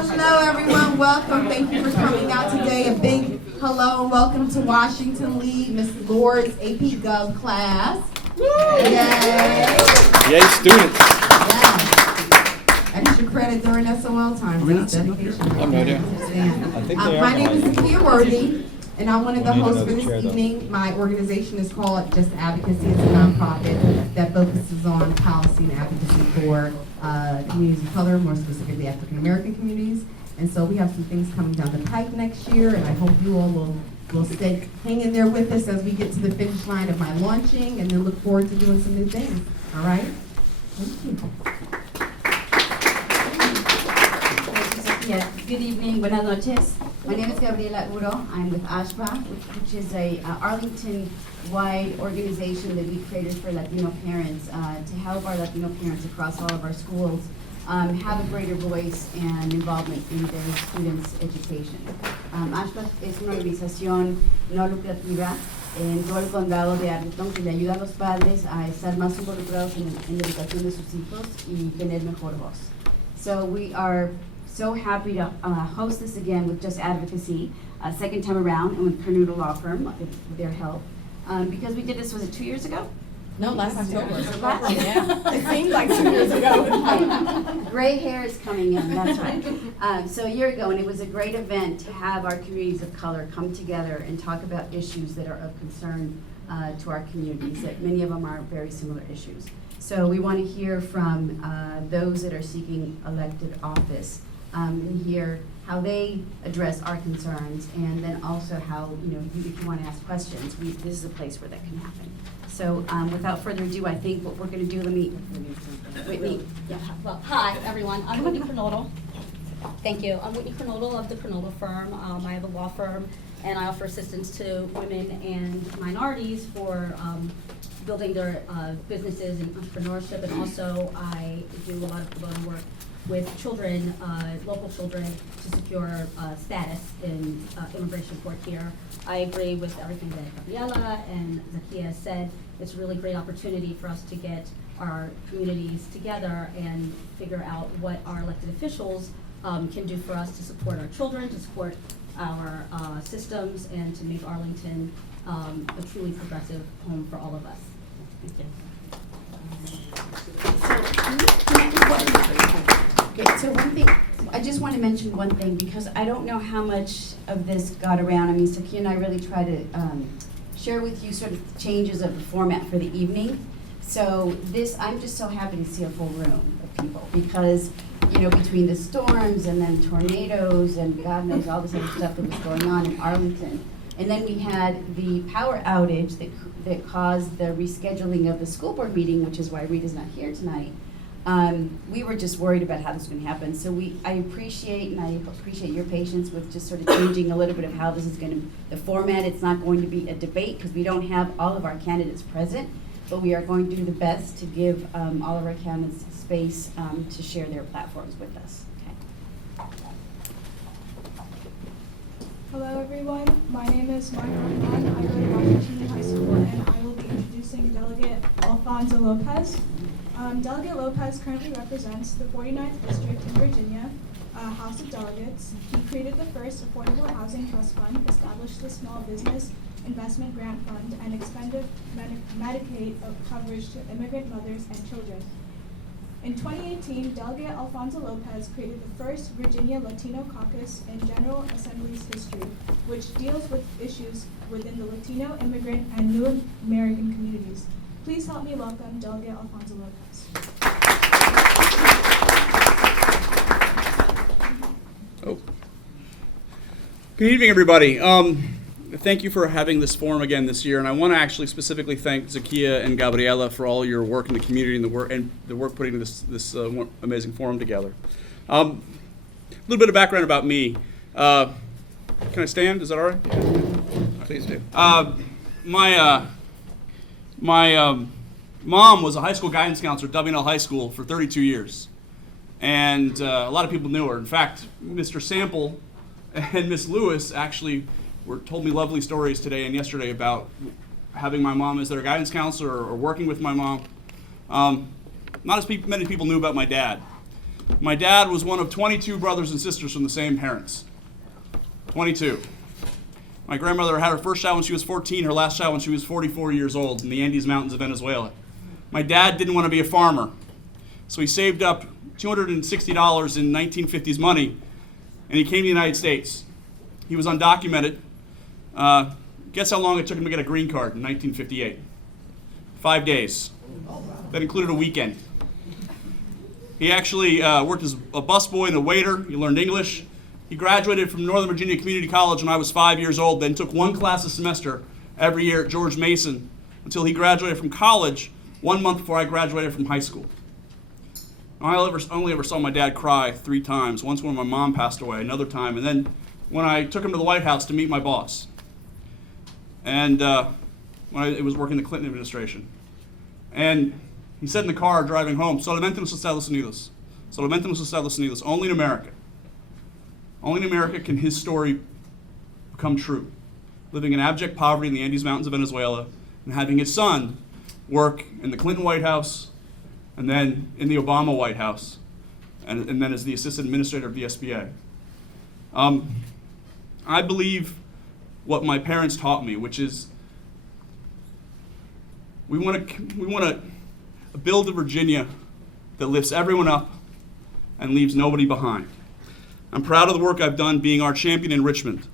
Hello, everyone. Welcome. Thank you for coming out today. A big hello and welcome to Washington Lee, Miss Lord's AP Gov class. Yay! Yay, students. Yeah. Extra credit during SOL time. That's dedication. I'm ready. My name is Zakia Worthy, and I'm one of the hosts for this evening. My organization is called Just Advocacy. It's a nonprofit that focuses on policy and advocacy for communities of color, more specifically African American communities. And so we have some things coming down the pipe next year, and I hope you all will stay hang in there with us as we get to the finish line of my launching, and then look forward to doing some new things. All right? Thank you. Yeah, good evening, buenas noches. My name is Gabriela Uro. I'm with ASHPA, which is a Arlington-wide organization that we created for Latino parents to help our Latino parents across all of our schools have a greater voice and involvement in their students' education. ASHPA es una organización no lucrativa en todo el condado de Arlington que le ayuda a los padres a estar más involucrados en la educación de sus hijos y tener mejor voz. So we are so happy to host this again with Just Advocacy, second time around, and with Kernodle Firm, with their help. Because we did this, was it 2 years ago? No, last October. Yeah. It seemed like 2 years ago. Gray hair is coming in, that's right. So a year ago, and it was a great event to have our communities of color come together and talk about issues that are of concern to our communities, that many of them are very similar issues. So we want to hear from those that are seeking elected office and hear how they address our concerns, and then also how, if you want to ask questions, this is a place where that can happen. So without further ado, I think what we're going to do, Whitney. Yeah. Well, hi, everyone. I'm Whitney Kernodle. Thank you. I'm Whitney Kernodle of the Kernodle Firm. I have a law firm, and I offer assistance to women and minorities for building their businesses and entrepreneurship, and also I do a lot of pro bono work with children, local children, to secure status in immigration court here. I agree with everything that Gabriela and Zakia said. It's a really great opportunity for us to get our communities together and figure out what our elected officials can do for us to support our children, to support our systems, and to make Arlington a truly progressive home for all of us. Thank you. Okay, so one thing, I just want to mention one thing, because I don't know how much of this got around. I mean, Zakia and I really try to share with you sort of changes of the format for the evening. So I'm just so happy to see a full room of people, because, between the storms and then tornadoes and God knows all this other stuff that was going on in Arlington. And then we had the power outage that caused the rescheduling of the school board meeting, which is why Rita's not here tonight. We were just worried about how this was going to happen. So I appreciate your patience with just sort of changing a little bit of how this is going to, the format. It's not going to be a debate because we don't have all of our candidates present, but we are going to do the best to give all of our candidates space to share their platforms with us. Okay. Hello everyone, my name is Mark Armand. I go to Washington High School, and I will be introducing Delegate Alfonso Lopez. Delegate Lopez currently represents the 49th District in Virginia, House of Delegates. He created the first affordable housing trust fund, established the small business investment grant fund, and expanded Medicaid coverage to immigrant mothers and children. In 2018, Delegate Alfonso Lopez created the first Virginia Latino caucus in General Assembly's history, which deals with issues within the Latino, immigrant, and new American communities. Please help me welcome Delegate Alfonso Lopez. Good evening, everybody. Thank you for having this forum again this year, and I want to actually specifically thank Zakia and Gabriela for all your work in the community and the work putting this amazing forum together. A little bit of background about me. Can I stand? Is that all right? Please do. My mom was a high school guidance counselor at W&L High School for 32 years, and a lot of people knew her. In fact, Mr. Sample and Miss Lewis actually told me lovely stories today and yesterday about having my mom as their guidance counselor or working with my mom. Not as many people knew about my dad. My dad was one of 22 brothers and sisters from the same parents. 22. My grandmother had her first child when she was 14, her last child when she was 44 years old in the Andes Mountains of Venezuela. My dad didn't want to be a farmer, so he saved up $260 in 1950s money, and he came to the United States. He was undocumented. Guess how long it took him to get a green card in 1958? 5 days. That included a weekend. He actually worked as a busboy and a waiter. He learned English. He graduated from Northern Virginia Community College when I was 5 years old, then took one class a semester every year at George Mason until he graduated from college 1 month before I graduated from high school. I only ever saw my dad cry 3 times, once when my mom passed away, another time, and then when I took him to the White House to meet my boss. And when I was working in the Clinton administration. And he said in the car driving home, solamente nos Estados Unidos. Solamente nos Estados Unidos. Only in America. Only in America can his story become true. Living in abject poverty in the Andes Mountains of Venezuela and having his son work in the Clinton White House and then in the Obama White House and then as the assistant administrator of the SBA. I believe what my parents taught me, which is we want to build a Virginia that lifts everyone up and leaves nobody behind. I'm proud of the work I've done being our champion in Richmond.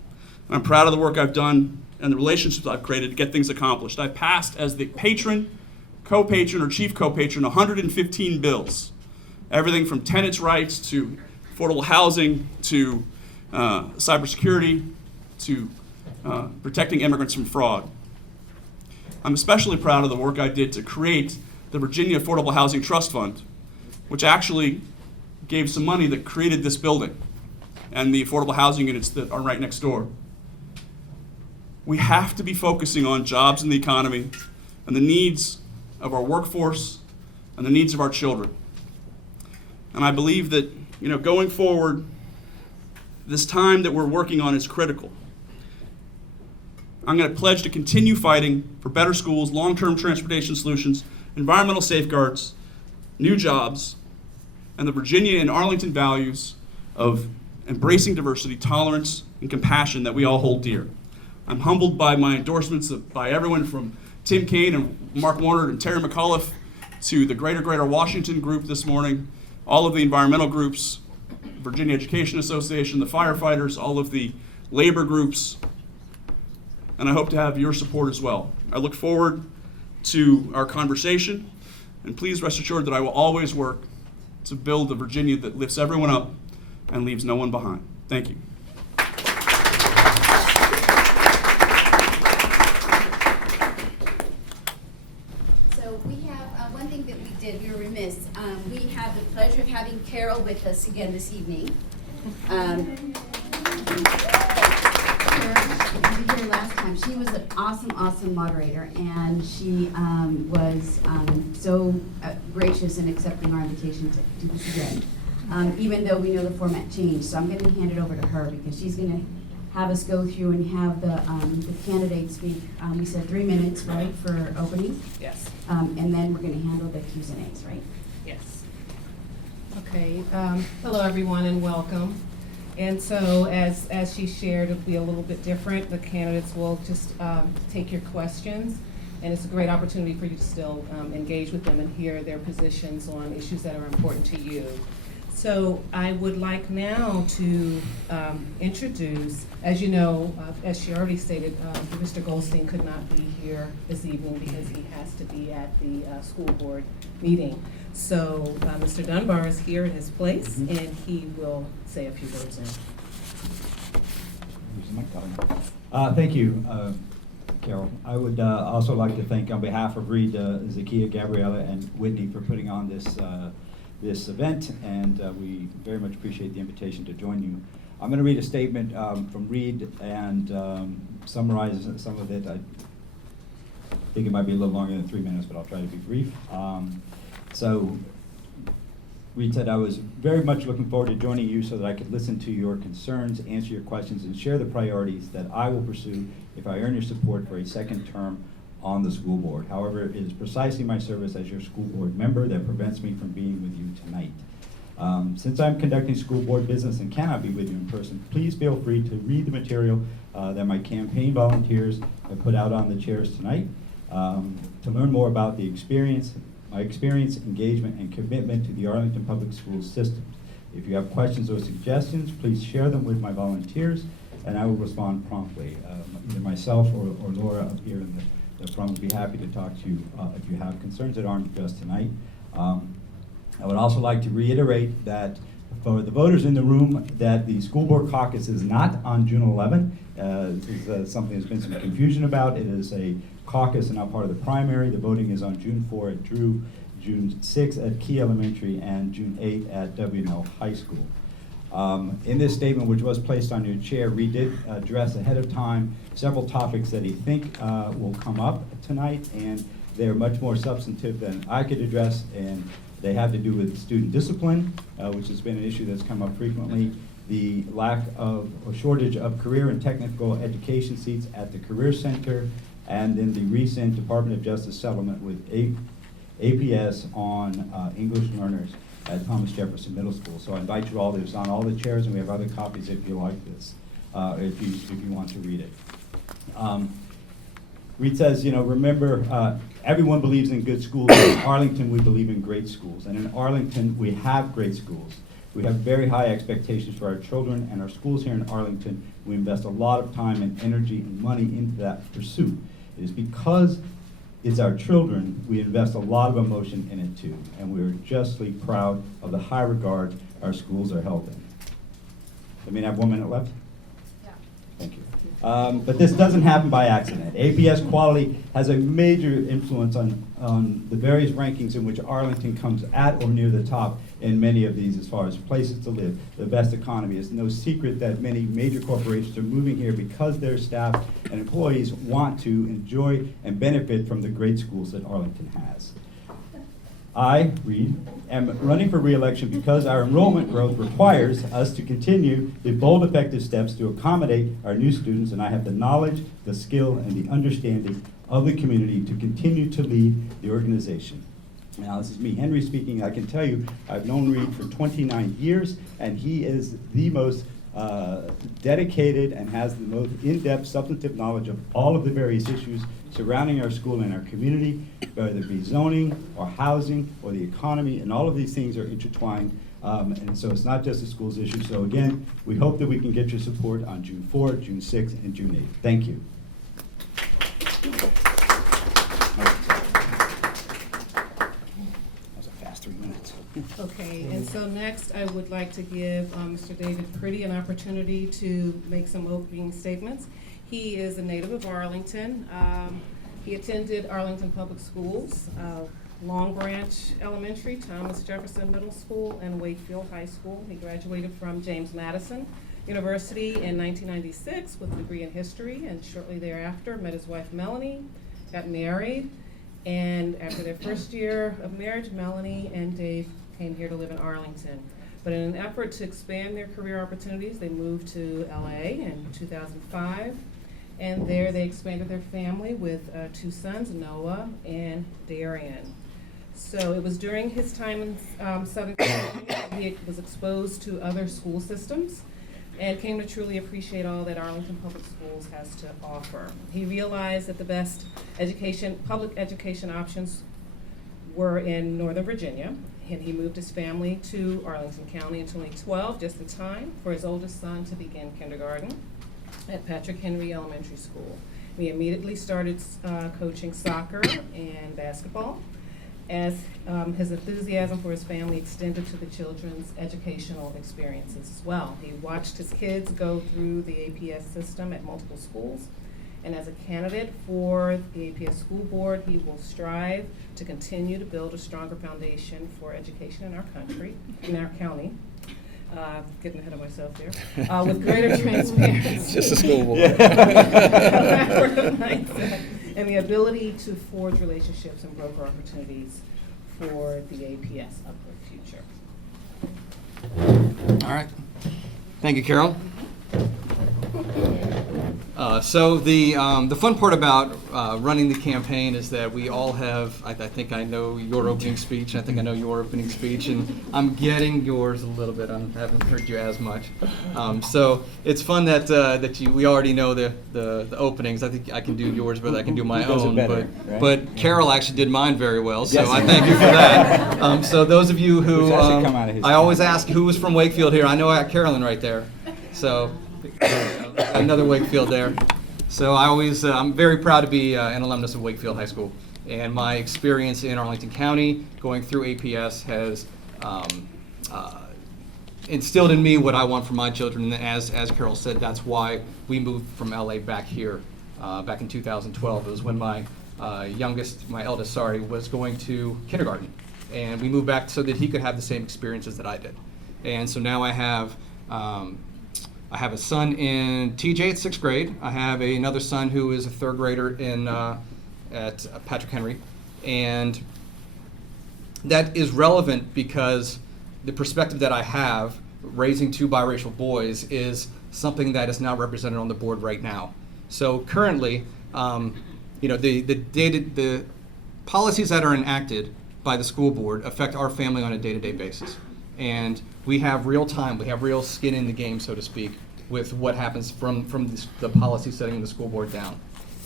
I'm proud of the work I've done and the relationships I've created to get things accomplished. I passed as the patron, co-patron, or chief co-patron 115 bills. Everything from tenants' rights to affordable housing to cybersecurity to protecting immigrants from fraud. I'm especially proud of the work I did to create the Virginia Affordable Housing Trust Fund, which actually gave some money that created this building and the affordable housing units that are right next door. We have to be focusing on jobs in the economy and the needs of our workforce and the needs of our children. And I believe that, going forward, this time that we're working on is critical. I'm going to pledge to continue fighting for better schools, long-term transportation solutions, environmental safeguards, new jobs, and the Virginia and Arlington values of embracing diversity, tolerance, and compassion that we all hold dear. I'm humbled by my endorsements by everyone from Tim Kaine and Mark Warner and Terry McAuliffe to the Greater Washington group this morning, all of the environmental groups, Virginia Education Association, the firefighters, all of the labor groups, and I hope to have your support as well. I look forward to our conversation, and please rest assured that I will always work to build a Virginia that lifts everyone up and leaves no one behind. Thank you. So we have one thing that we did, we were remiss. We have the pleasure of having Carol with us again this evening. Here last time. She was an awesome moderator, and she was so gracious in accepting our invitation to do this again, even though we know the format changed. So I'm going to hand it over to her because she's going to have us go through and have the candidates speak. We said 3 minutes, right, for opening? Yes. And then we're going to handle the Q's and A's, right? Yes. Okay. Hello, everyone, and welcome. And so, as she shared, it'll be a little bit different. The candidates will just take your questions, and it's a great opportunity for you to still engage with them and hear their positions on issues that are important to you. So I would like now to introduce, as you know, as she already stated, Mr. Goldstein could not be here this evening because he has to be at the school board meeting. So Mr. Dunbar is here in his place, and he will say a few words now. Thank you, Carol. I would also like to thank, on behalf of Reed, Zakiya, Gabriella, and Whitney for putting on this event, and we very much appreciate the invitation to join you. I'm going to read a statement from Reed and summarize some of it. I think it might be a little longer than 3 minutes, but I'll try to be brief. So Reed said, I was very much looking forward to joining you so that I could listen to your concerns, answer your questions, and share the priorities that I will pursue if I earn your support for a second term on the school board. However, it is precisely my service as your school board member that prevents me from being with you tonight. Since I'm conducting school board business and cannot be with you in person, please feel free to read the material that my campaign volunteers have put out on the chairs tonight to learn more about the my experience, engagement, and commitment to the Arlington Public Schools system. If you have questions or suggestions, please share them with my volunteers, and I will respond promptly. Either myself or Laura up here in the front would be happy to talk to you if you have concerns that aren't addressed tonight. I would also like to reiterate that for the voters in the room, that the school board caucus is not on June 11. This is something there's been some confusion about. It is a caucus and not part of the primary. The voting is on June 4 at Drew, June 6 at Key Elementary, and June 8 at W&L High School. In this statement, which was placed on your chair, Reed did address ahead of time several topics that he think will come up tonight, and they're much more substantive than I could address, and they have to do with student discipline, which has been an issue that's come up frequently, the lack of or shortage of career and technical education seats at the Career Center, and then the recent Department of Justice settlement with APS on English learners at Thomas Jefferson Middle School. So I invite you all, there's on all the chairs, and we have other copies if you like this, if you want to read it. Reed says, remember, everyone believes in good schools. In Arlington, we believe in great schools. And in Arlington, we have great schools. We have very high expectations for our children and our schools here in Arlington. We invest a lot of time and energy and money into that pursuit. It is because it's our children, we invest a lot of emotion in it too. And we're justly proud of the high regard our schools are held in. I mean, I have 1 minute left? Yeah. Thank you. But this doesn't happen by accident. APS quality has a major influence on the various rankings in which Arlington comes at or near the top in many of these as far as places to live, the best economy. It's no secret that many major corporations are moving here because their staff and employees want to enjoy and benefit from the great schools that Arlington has. I, Reed, am running for re-election because our enrollment growth requires us to continue the bold, effective steps to accommodate our new students, and I have the knowledge, the skill, and the understanding of the community to continue to lead the organization. Now, this is me, Henry, speaking. I can tell you, I've known Reed for 29 years, and he is the most dedicated and has the most in-depth substantive knowledge of all of the various issues surrounding our school and our community, whether it be zoning or housing or the economy, and all of these things are intertwined. And so it's not just a schools issue. So again, we hope that we can get your support on June 4th, June 6th, and June 8th. Thank you. That was a fast 3 minutes. Okay, and so next I would like to give Mr. David Pretty an opportunity to make some opening statements. He is a native of Arlington. He attended Arlington Public Schools, Long Branch Elementary, Thomas Jefferson Middle School, and Wakefield High School. He graduated from James Madison University in 1996 with a degree in history, and shortly thereafter met his wife Melanie, got married, and after their first year of marriage, Melanie and Dave came here to live in Arlington. But in an effort to expand their career opportunities, they moved to LA in 2005. And there they expanded their family with 2 sons, Noah and Darian. So it was during his time in Southern California he was exposed to other school systems and came to truly appreciate all that Arlington Public Schools has to offer. He realized that the best public education options were in Northern Virginia, and he moved his family to Arlington County in 2012, just in time for his oldest son to begin kindergarten at Patrick Henry Elementary School. He immediately started coaching soccer and basketball as his enthusiasm for his family extended to the children's educational experiences as well. He watched his kids go through the APS system at multiple schools, and as a candidate for the APS school board, he will strive to continue to build a stronger foundation for education in our country, in our county. Getting ahead of myself there. With greater transparency. Just a school board. Mindset, and the ability to forge relationships and broker opportunities for the APS upward future. All right. Thank you, Carol. So the fun part about running the campaign is that we all have, I think I know your opening speech, I think I know your opening speech, and I'm getting yours a little bit. I haven't heard you as much. So it's fun that we already know the openings. I think I can do yours, but I can do my He does it own. better, right? But Carol actually did mine very well, so Yes. I thank you for that. So those of you who, Which has to come out of his I always ask who was from Wakefield here. I know I got Carolyn right there. So another Wakefield there. So I'm very proud to be an alumnus of Wakefield High School. And my experience in Arlington County, going through APS, has instilled in me what I want for my children. And as Carol said, that's why we moved from LA back here back in 2012. It was when my eldest, was going to kindergarten. And we moved back so that he could have the same experiences that I did. And so now I have a son in TJ at 6th grade. I have another son who is a 3rd grader at Patrick Henry. And that is relevant because the perspective that I have raising 2 biracial boys is something that is not represented on the board right now. So currently, the policies that are enacted by the school board affect our family on a day-to-day basis. And we have real time, we have real skin in the game, so to speak, with what happens from the policy setting the school board down.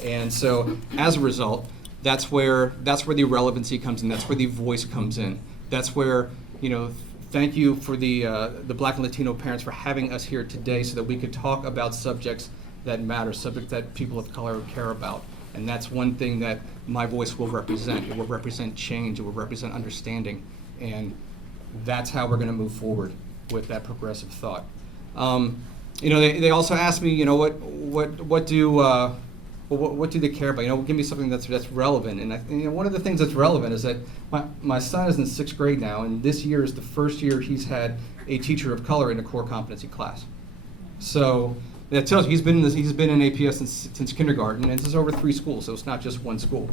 And so as a result, that's where the relevancy comes in, that's where the voice comes in. That's where, thank you for the Black and Latino parents for having us here today so that we could talk about subjects that matter, subjects that people of color care about. And that's one thing that my voice will represent. It will represent change, it will represent understanding. And that's how we're going to move forward with that progressive thought. They also asked me, what do they care about? Give me something that's relevant. And one of the things that's relevant is that my son is in 6th grade now, and this year is the first year he's had a teacher of color in a core competency class. So that tells you he's been in APS since kindergarten, and this is over 3 schools, so it's not just one school.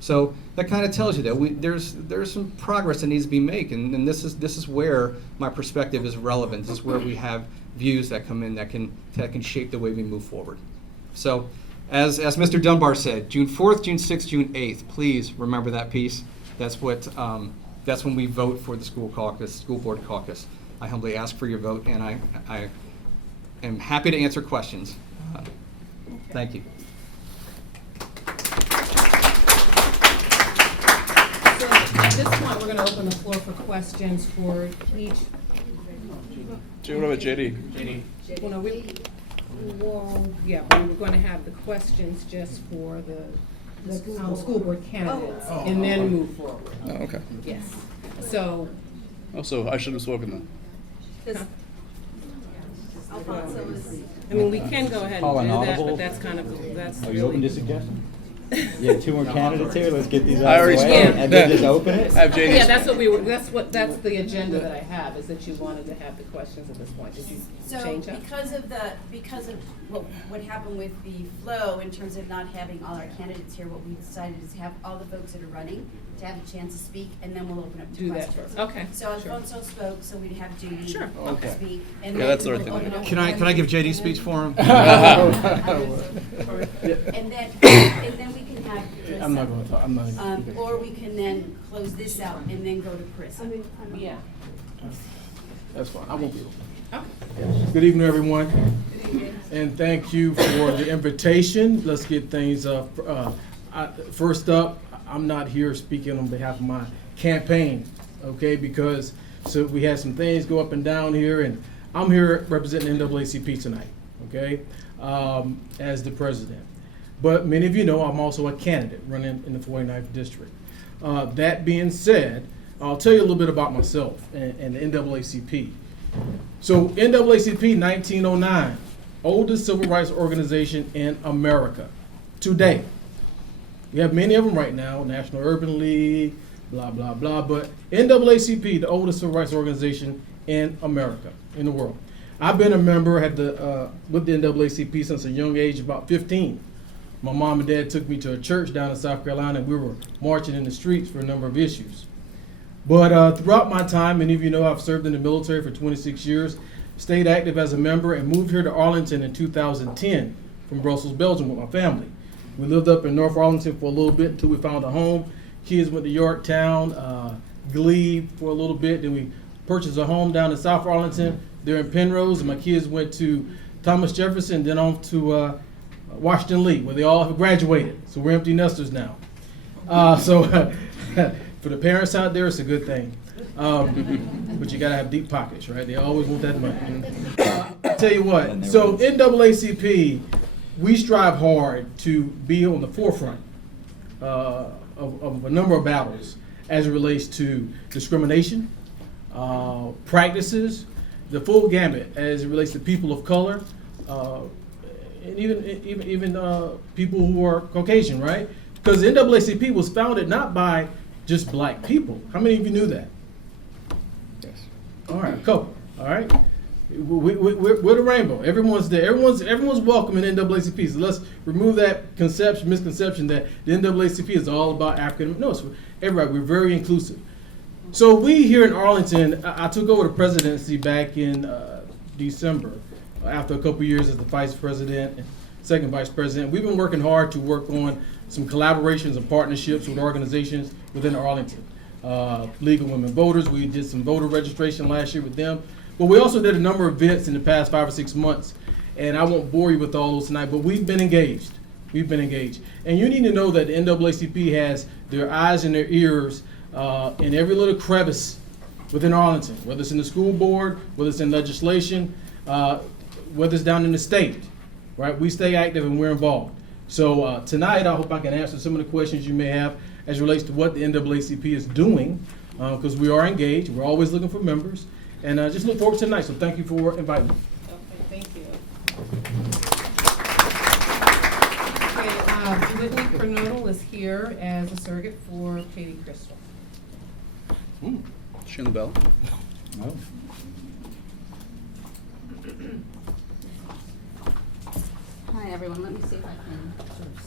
So that kind of tells you that there's some progress that needs to be made, and this is where my perspective is relevant. This is where we have views that come in that can shape the way we move forward. So, as Mr. Dunbar said, June 4th, June 6th, June 8th. Please remember that piece. That's when we vote for the school board caucus. I humbly ask for your vote, and I am happy to answer questions. Thank you. At this point, we're going to open the floor for questions for each. What about JD? Well, we were going to have the questions just for the school board candidates, and then move forward. Oh, okay. Yes. So. Also, I should have spoken then. We can go ahead and do that, but that's Are you open to suggestions? You have 2 more candidates here. Let's get these I out of already the way, spoke. and then just open it. Have JD. Yeah, that's the agenda that I have, is that you wanted to have the questions at this point. Did you change that? Because of what happened with the flow in terms of not having all our candidates here, what we decided is have all the folks that are running to have a chance to speak, and then we'll open up to Do that questions. first. Okay. So Alfonso spoke, so we'd have Judy Sure. speak. And Yeah, then that's the right we'll thing to open do. up Can I give JD speech for him? and then we can have Chris. I'm not going to talk. I'm not going to or we can then close this out and then go to Chris. Yeah. That's fine. I won't be able. Okay. Good evening, everyone. And thank you for the invitation. Let's get things up. First up, I'm not here speaking on behalf of my campaign, okay? Because we had some things go up and down here, and I'm here representing NAACP tonight, okay? As the president. But many of you know I'm also a candidate running in the 49th district. That being said, I'll tell you a little bit about myself and the NAACP. So NAACP 1909, oldest civil rights organization in America today. We have many of them right now, National Urban League, blah, blah, blah, but NAACP, the oldest civil rights organization in America, in the world. I've been a member with the NAACP since a young age, about 15. My mom and dad took me to a church down in South Carolina, and we were marching in the streets for a number of issues. But throughout my time, many of you know I've served in the military for 26 years, stayed active as a member, and moved here to Arlington in 2010 from Brussels, Belgium with my family. We lived up in North Arlington for a little bit until we found a home. Kids went to Yorktown, Glebe for a little bit. Then we purchased a home down in South Arlington. They're in Penrose, and my kids went to Thomas Jefferson, then on to Washington Lee, where they all have graduated. So we're empty nesters now. For the parents out there, it's a good thing. But you gotta have deep pockets, right? They always want that money. I tell you what, so NAACP, we strive hard to be on the forefront of a number of battles as it relates to discrimination, practices, the full gamut as it relates to people of color, and even people who are Caucasian, right? Because the NAACP was founded not by just black people. How many of you knew that? Yes. All right, a couple. All right, we're the rainbow. Everyone's there. Everyone's welcome in NAACP. So let's remove that misconception that the NAACP is all about African. No, it's everybody. We're very inclusive. So we here in Arlington, I took over the presidency back in December after a couple years as the vice president and second vice president. We've been working hard to work on some collaborations and partnerships with organizations within Arlington. League of Women Voters, we did some voter registration last year with them. But we also did a number of events in the past 5 or 6 months. And I won't bore you with all those tonight, but we've been engaged. We've been engaged. And you need to know that the NAACP has their eyes and their ears in every little crevice within Arlington, whether it's in the school board, whether it's in legislation, whether it's down in the state, right? We stay active and we're involved. So tonight, I hope I can answer some of the questions you may have as it relates to what the NAACP is doing, because we are engaged. We're always looking for members. And just look forward to tonight. So thank you for inviting me. Okay, thank you. Okay, Whitney Kernodle is here as a surrogate for Katie Crystal. She on the bell? Oh. Hi, everyone. Let me see if I can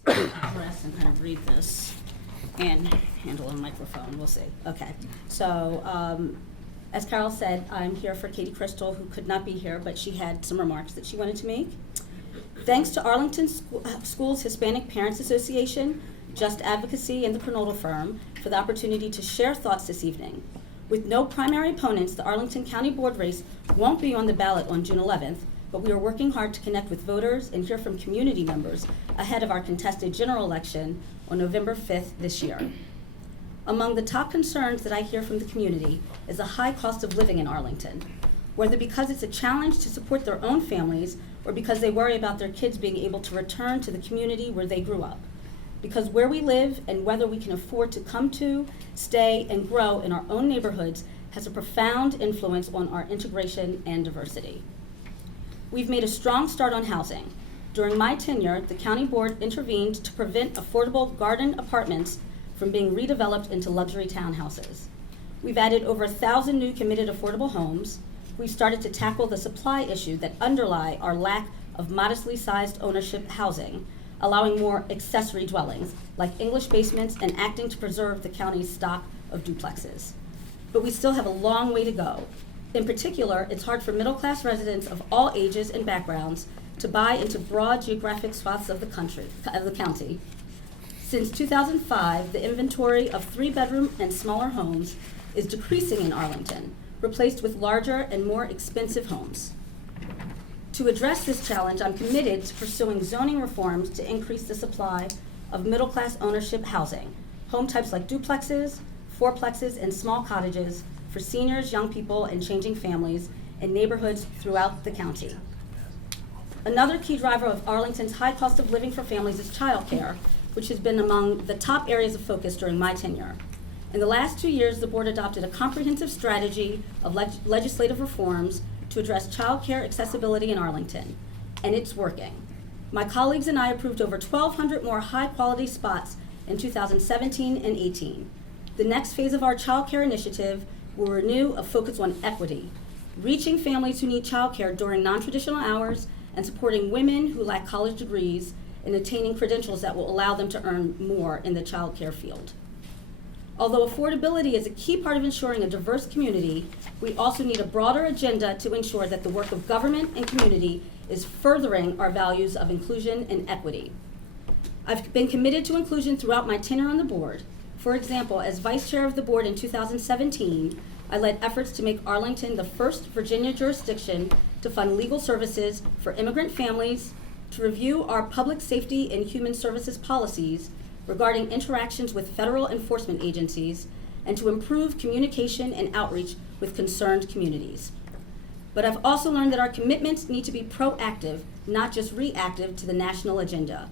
sort of press and kind of read this and handle a microphone. We'll see. Okay. So, as Carol said, I'm here for Katie Crystal, who could not be here, but she had some remarks that she wanted to make. Thanks to Arlington Schools Hispanic Parents Association, Just Advocacy, and the Kernodle Firm for the opportunity to share thoughts this evening. With no primary opponents, the Arlington County Board race won't be on the ballot on June 11th, but we are working hard to connect with voters and hear from community members ahead of our contested general election on November 5th this year. Among the top concerns that I hear from the community is the high cost of living in Arlington, whether because it's a challenge to support their own families or because they worry about their kids being able to return to the community where they grew up. Because where we live and whether we can afford to come to, stay, and grow in our own neighborhoods has a profound influence on our integration and diversity. We've made a strong start on housing. During my tenure, the county board intervened to prevent affordable garden apartments from being redeveloped into luxury townhouses. We've added over 1,000 new committed affordable homes. We've started to tackle the supply issue that underlie our lack of modestly sized ownership housing, allowing more accessory dwellings, like English basements, and acting to preserve the county's stock of duplexes. But we still have a long way to go. In particular, it's hard for middle-class residents of all ages and backgrounds to buy into broad geographic swaths of the county. Since 2005, the inventory of 3-bedroom and smaller homes is decreasing in Arlington, replaced with larger and more expensive homes. To address this challenge, I'm committed to pursuing zoning reforms to increase the supply of middle-class ownership housing, home types like duplexes, fourplexes, and small cottages for seniors, young people, and changing families in neighborhoods throughout the county. Another key driver of Arlington's high cost of living for families is childcare, which has been among the top areas of focus during my tenure. In the last 2 years, the board adopted a comprehensive strategy of legislative reforms to address childcare accessibility in Arlington, and it's working. My colleagues and I approved over 1,200 more high-quality spots in 2017 and 18. The next phase of our childcare initiative will renew a focus on equity, reaching families who need childcare during non-traditional hours and supporting women who lack college degrees in attaining credentials that will allow them to earn more in the childcare field. Although affordability is a key part of ensuring a diverse community, we also need a broader agenda to ensure that the work of government and community is furthering our values of inclusion and equity. I've been committed to inclusion throughout my tenure on the board. For example, as vice chair of the board in 2017, I led efforts to make Arlington the first Virginia jurisdiction to fund legal services for immigrant families, to review our public safety and human services policies regarding interactions with federal enforcement agencies, and to improve communication and outreach with concerned communities. But I've also learned that our commitments need to be proactive, not just reactive to the national agenda.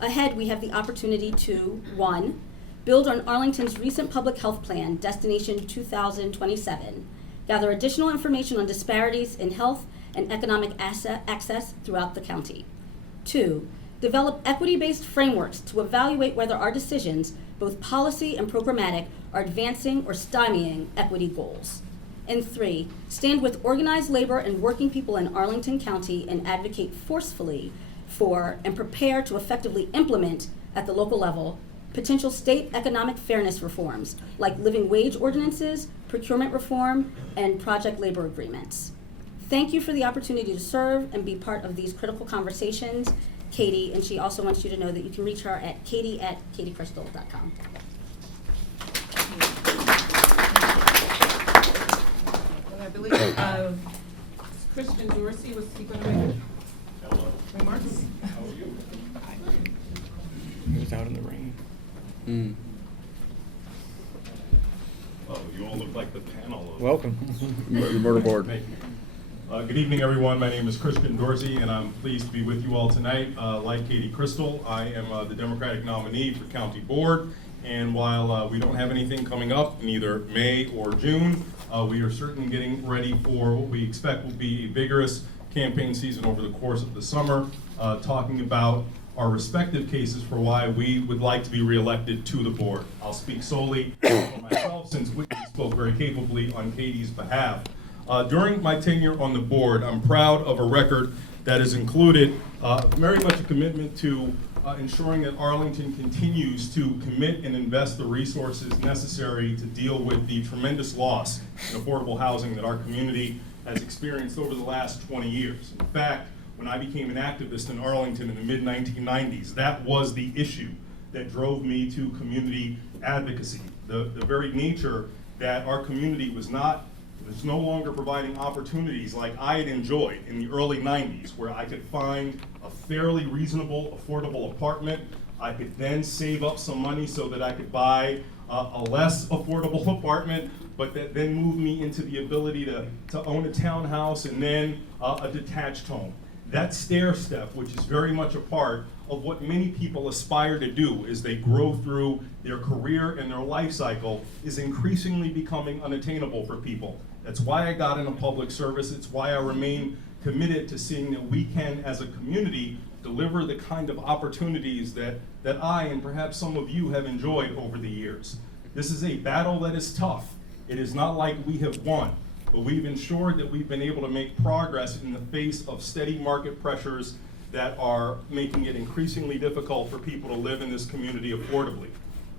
Ahead, we have the opportunity to, 1, build on Arlington's recent public health plan, Destination 2027, gather additional information on disparities in health and economic access throughout the county. 2, develop equity-based frameworks to evaluate whether our decisions, both policy and programmatic, are advancing or stymieing equity goals. And 3, stand with organized labor and working people in Arlington County and advocate forcefully for and prepare to effectively implement at the local level potential state economic fairness reforms like living wage ordinances, procurement reform, and project labor agreements. Thank you for the opportunity to serve and be part of these critical conversations, Katie, and she also wants you to know that you can reach her at katie@katiecrystal.com. And I believe Christian Dorsey was going to make remarks. He was out in the rain. Oh, you all look like the panel. Welcome. Murder board. Thank you. Good evening, everyone. My name is Christian Dorsey, and I'm pleased to be with you all tonight. Like Katie Crystal, I am the Democratic nominee for County Board, and while we don't have anything coming up in either May or June, we are certainly getting ready for what we expect will be a vigorous campaign season over the course of the summer, talking about our respective cases for why we would like to be reelected to the board. I'll speak solely for myself, since Whitney spoke very capably on Katie's behalf. During my tenure on the board, I'm proud of a record that has included very much a commitment to ensuring that Arlington continues to commit and invest the resources necessary to deal with the tremendous loss in affordable housing that our community has experienced over the last 20 years. In fact, when I became an activist in Arlington in the mid-1990s, that was the issue that drove me to community advocacy. The very nature that our community was no longer providing opportunities like I had enjoyed in the early 90s, where I could find a fairly reasonable, affordable apartment. I could then save up some money so that I could buy a less affordable apartment, but that then moved me into the ability to own a townhouse and then a detached home. That stair step, which is very much a part of what many people aspire to do as they grow through their career and their life cycle, is increasingly becoming unattainable for people. That's why I got into public service. It's why I remain committed to seeing that we can, as a community, deliver the kind of opportunities that I and perhaps some of you have enjoyed over the years. This is a battle that is tough. It is not like we have won, but we've ensured that we've been able to make progress in the face of steady market pressures that are making it increasingly difficult for people to live in this community affordably.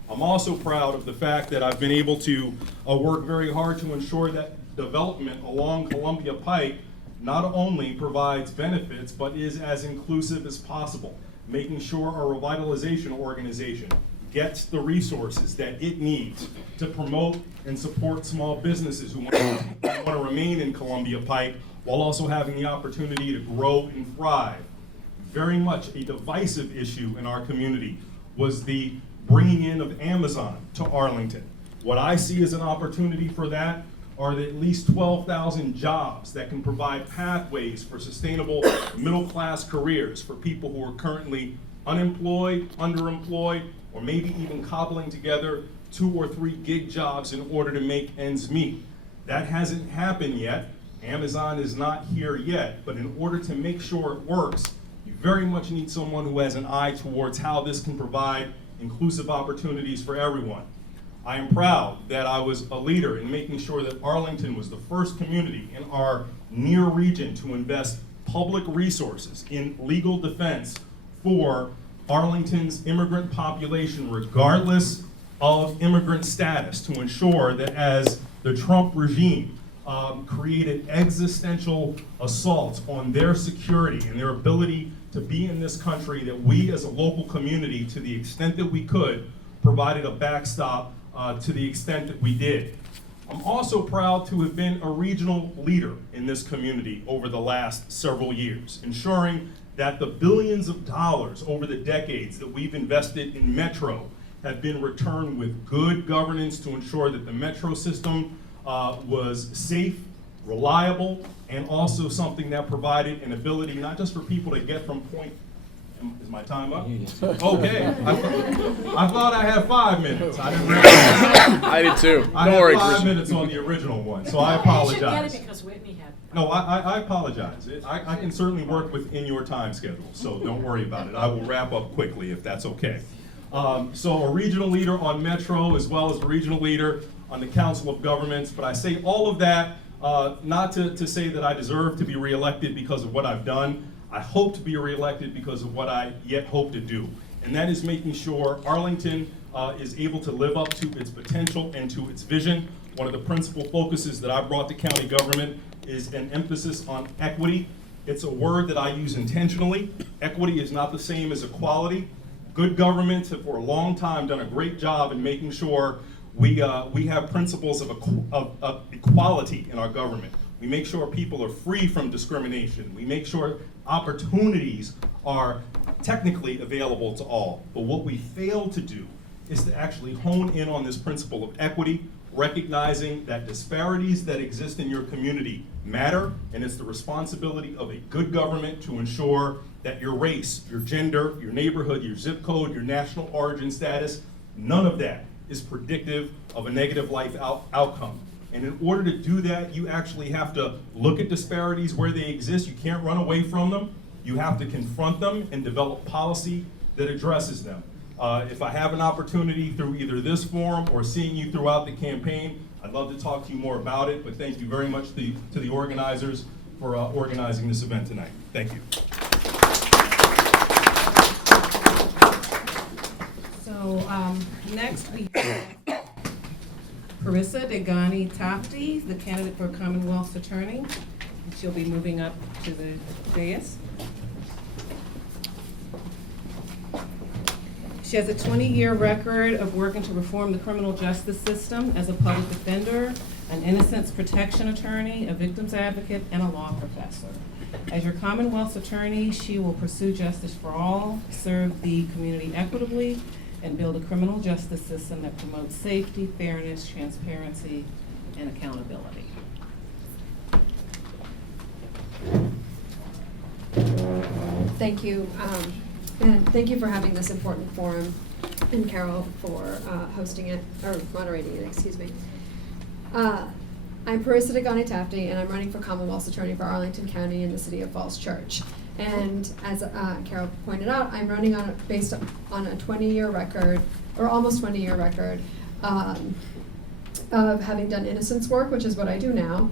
I'm also proud of the fact that I've been able to work very hard to ensure that development along Columbia Pike not only provides benefits, but is as inclusive as possible, making sure our revitalization organization gets the resources that it needs to promote and support small businesses who want to remain in Columbia Pike while also having the opportunity to grow and thrive. Very much a divisive issue in our community was the bringing in of Amazon to Arlington. What I see as an opportunity for that are the at least 12,000 jobs that can provide pathways for sustainable middle-class careers for people who are currently unemployed, underemployed, or maybe even cobbling together 2 or 3 gig jobs in order to make ends meet. That hasn't happened yet. Amazon is not here yet, but in order to make sure it works, you very much need someone who has an eye towards how this can provide inclusive opportunities for everyone. I am proud that I was a leader in making sure that Arlington was the first community in our near region to invest public resources in legal defense for Arlington's immigrant population, regardless of immigrant status, to ensure that as the Trump regime created existential assaults on their security and their ability to be in this country, that we as a local community, to the extent that we could, provided a backstop to the extent that we did. I'm also proud to have been a regional leader in this community over the last several years, ensuring that the billions of dollars over the decades that we've invested in Metro have been returned with good governance to ensure that the Metro system was safe, reliable, and also something that provided an ability not just for people to get from point. Is my time up? Okay. I thought I had 5 minutes. I didn't realize. I did too. I Don't had worry, 5 Christian. minutes on the original one, so I You should apologize. get it because Whitney had. No, I apologize. I can certainly work within your time schedule, so don't worry about it. I will wrap up quickly if that's okay. So a regional leader on Metro, as well as a regional leader on the Council of Governments, but I say all of that not to say that I deserve to be reelected because of what I've done. I hope to be reelected because of what I yet hope to do, and that is making sure Arlington is able to live up to its potential and to its vision. One of the principal focuses that I brought to county government is an emphasis on equity. It's a word that I use intentionally. Equity is not the same as equality. Good governments have for a long time done a great job in making sure we have principles of equality in our government. We make sure people are free from discrimination. We make sure opportunities are technically available to all. But what we fail to do is to actually hone in on this principle of equity, recognizing that disparities that exist in your community matter, and it's the responsibility of a good government to ensure that your race, your gender, your neighborhood, your zip code, your national origin status, none of that is predictive of a negative life outcome. And in order to do that, you actually have to look at disparities where they exist. You can't run away from them. You have to confront them and develop policy that addresses them. If I have an opportunity through either this forum or seeing you throughout the campaign, I'd love to talk to you more about it, but thank you very much to the organizers for organizing this event tonight. Thank you. So next we have Dehghani-Tafti, the candidate for Commonwealth's attorney. She'll be moving up to the dais. She has a 20-year record of working to reform the criminal justice system as a public defender, an innocence protection attorney, a victim's advocate, and a law professor. As your Commonwealth's attorney, she will pursue justice for all, serve the community equitably, and build a criminal justice system that promotes safety, fairness, transparency, and accountability. Thank you, and thank you for having this important forum, and Carol for hosting it, or moderating it, excuse me. I'm Dehghani-Tafti, and I'm running for Commonwealth's attorney for Arlington County in the city of Falls Church. And as Carol pointed out, I'm running based on a 20-year record, or almost 20-year record, of having done innocence work, which is what I do now,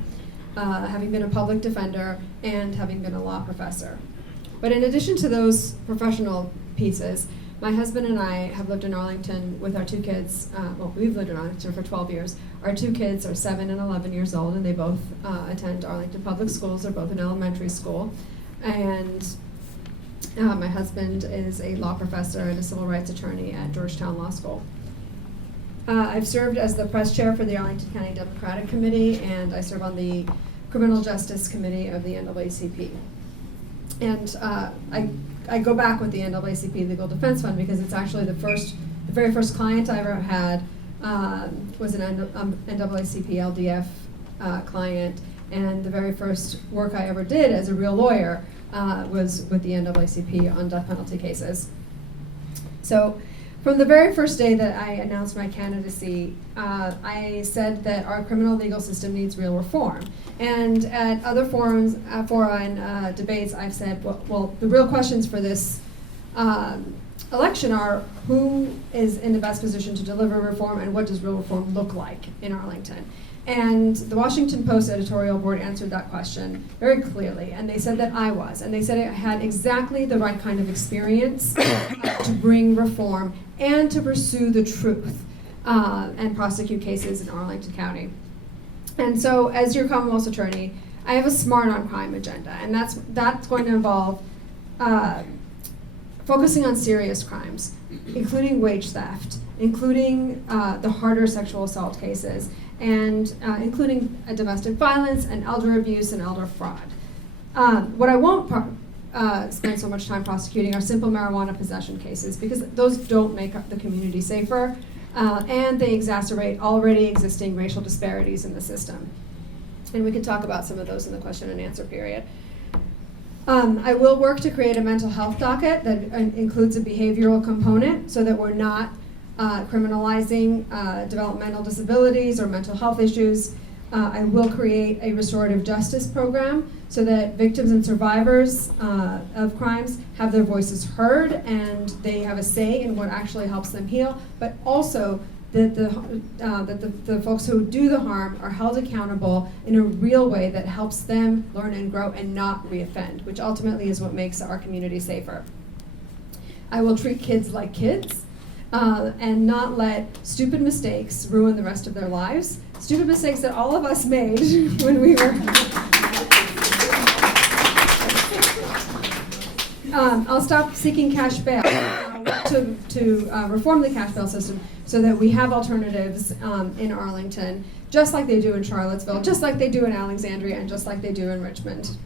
having been a public defender, and having been a law professor. But in addition to those professional pieces, my husband and I have lived in Arlington with our two kids. Well, we've lived in Arlington for 12 years. Our two kids are 7 and 11 years old, and they both attend Arlington Public Schools. They're both in elementary school. And my husband is a law professor and a civil rights attorney at Georgetown Law School. I've served as the press chair for the Arlington County Democratic Committee, and I serve on the Criminal Justice Committee of the NAACP. And I go back with the NAACP Legal Defense Fund because it's actually the very first client I ever had was an NAACP LDF client, and the very first work I ever did as a real lawyer was with the NAACP on death penalty cases. So from the very first day that I announced my candidacy, I said that our criminal legal system needs real reform. And at other forums, and debates, I've said, well, the real questions for this election are who is in the best position to deliver reform and what does real reform look like in Arlington? And the Washington Post editorial board answered that question very clearly, and they said that I was, and they said I had exactly the right kind of experience to bring reform and to pursue the truth and prosecute cases in Arlington County. And so, as your Commonwealth's attorney, I have a smart on crime agenda, and that's going to involve focusing on serious crimes, including wage theft, including the harder sexual assault cases, and including domestic violence and elder abuse and elder fraud. What I won't spend so much time prosecuting are simple marijuana possession cases, because those don't make the community safer, and they exacerbate already existing racial disparities in the system. And we can talk about some of those in the question and answer period. I will work to create a mental health docket that includes a behavioral component so that we're not criminalizing developmental disabilities or mental health issues. I will create a restorative justice program so that victims and survivors of crimes have their voices heard and they have a say in what actually helps them heal, but also that the folks who do the harm are held accountable in a real way that helps them learn and grow and not reoffend, which ultimately is what makes our community safer. I will treat kids like kids and not let stupid mistakes ruin the rest of their lives. Stupid mistakes that all of us made when we were... I'll stop seeking cash bail to reform the cash bail system so that we have alternatives in Arlington, just like they do in Charlottesville, just like they do in Alexandria, and just like they do in Richmond.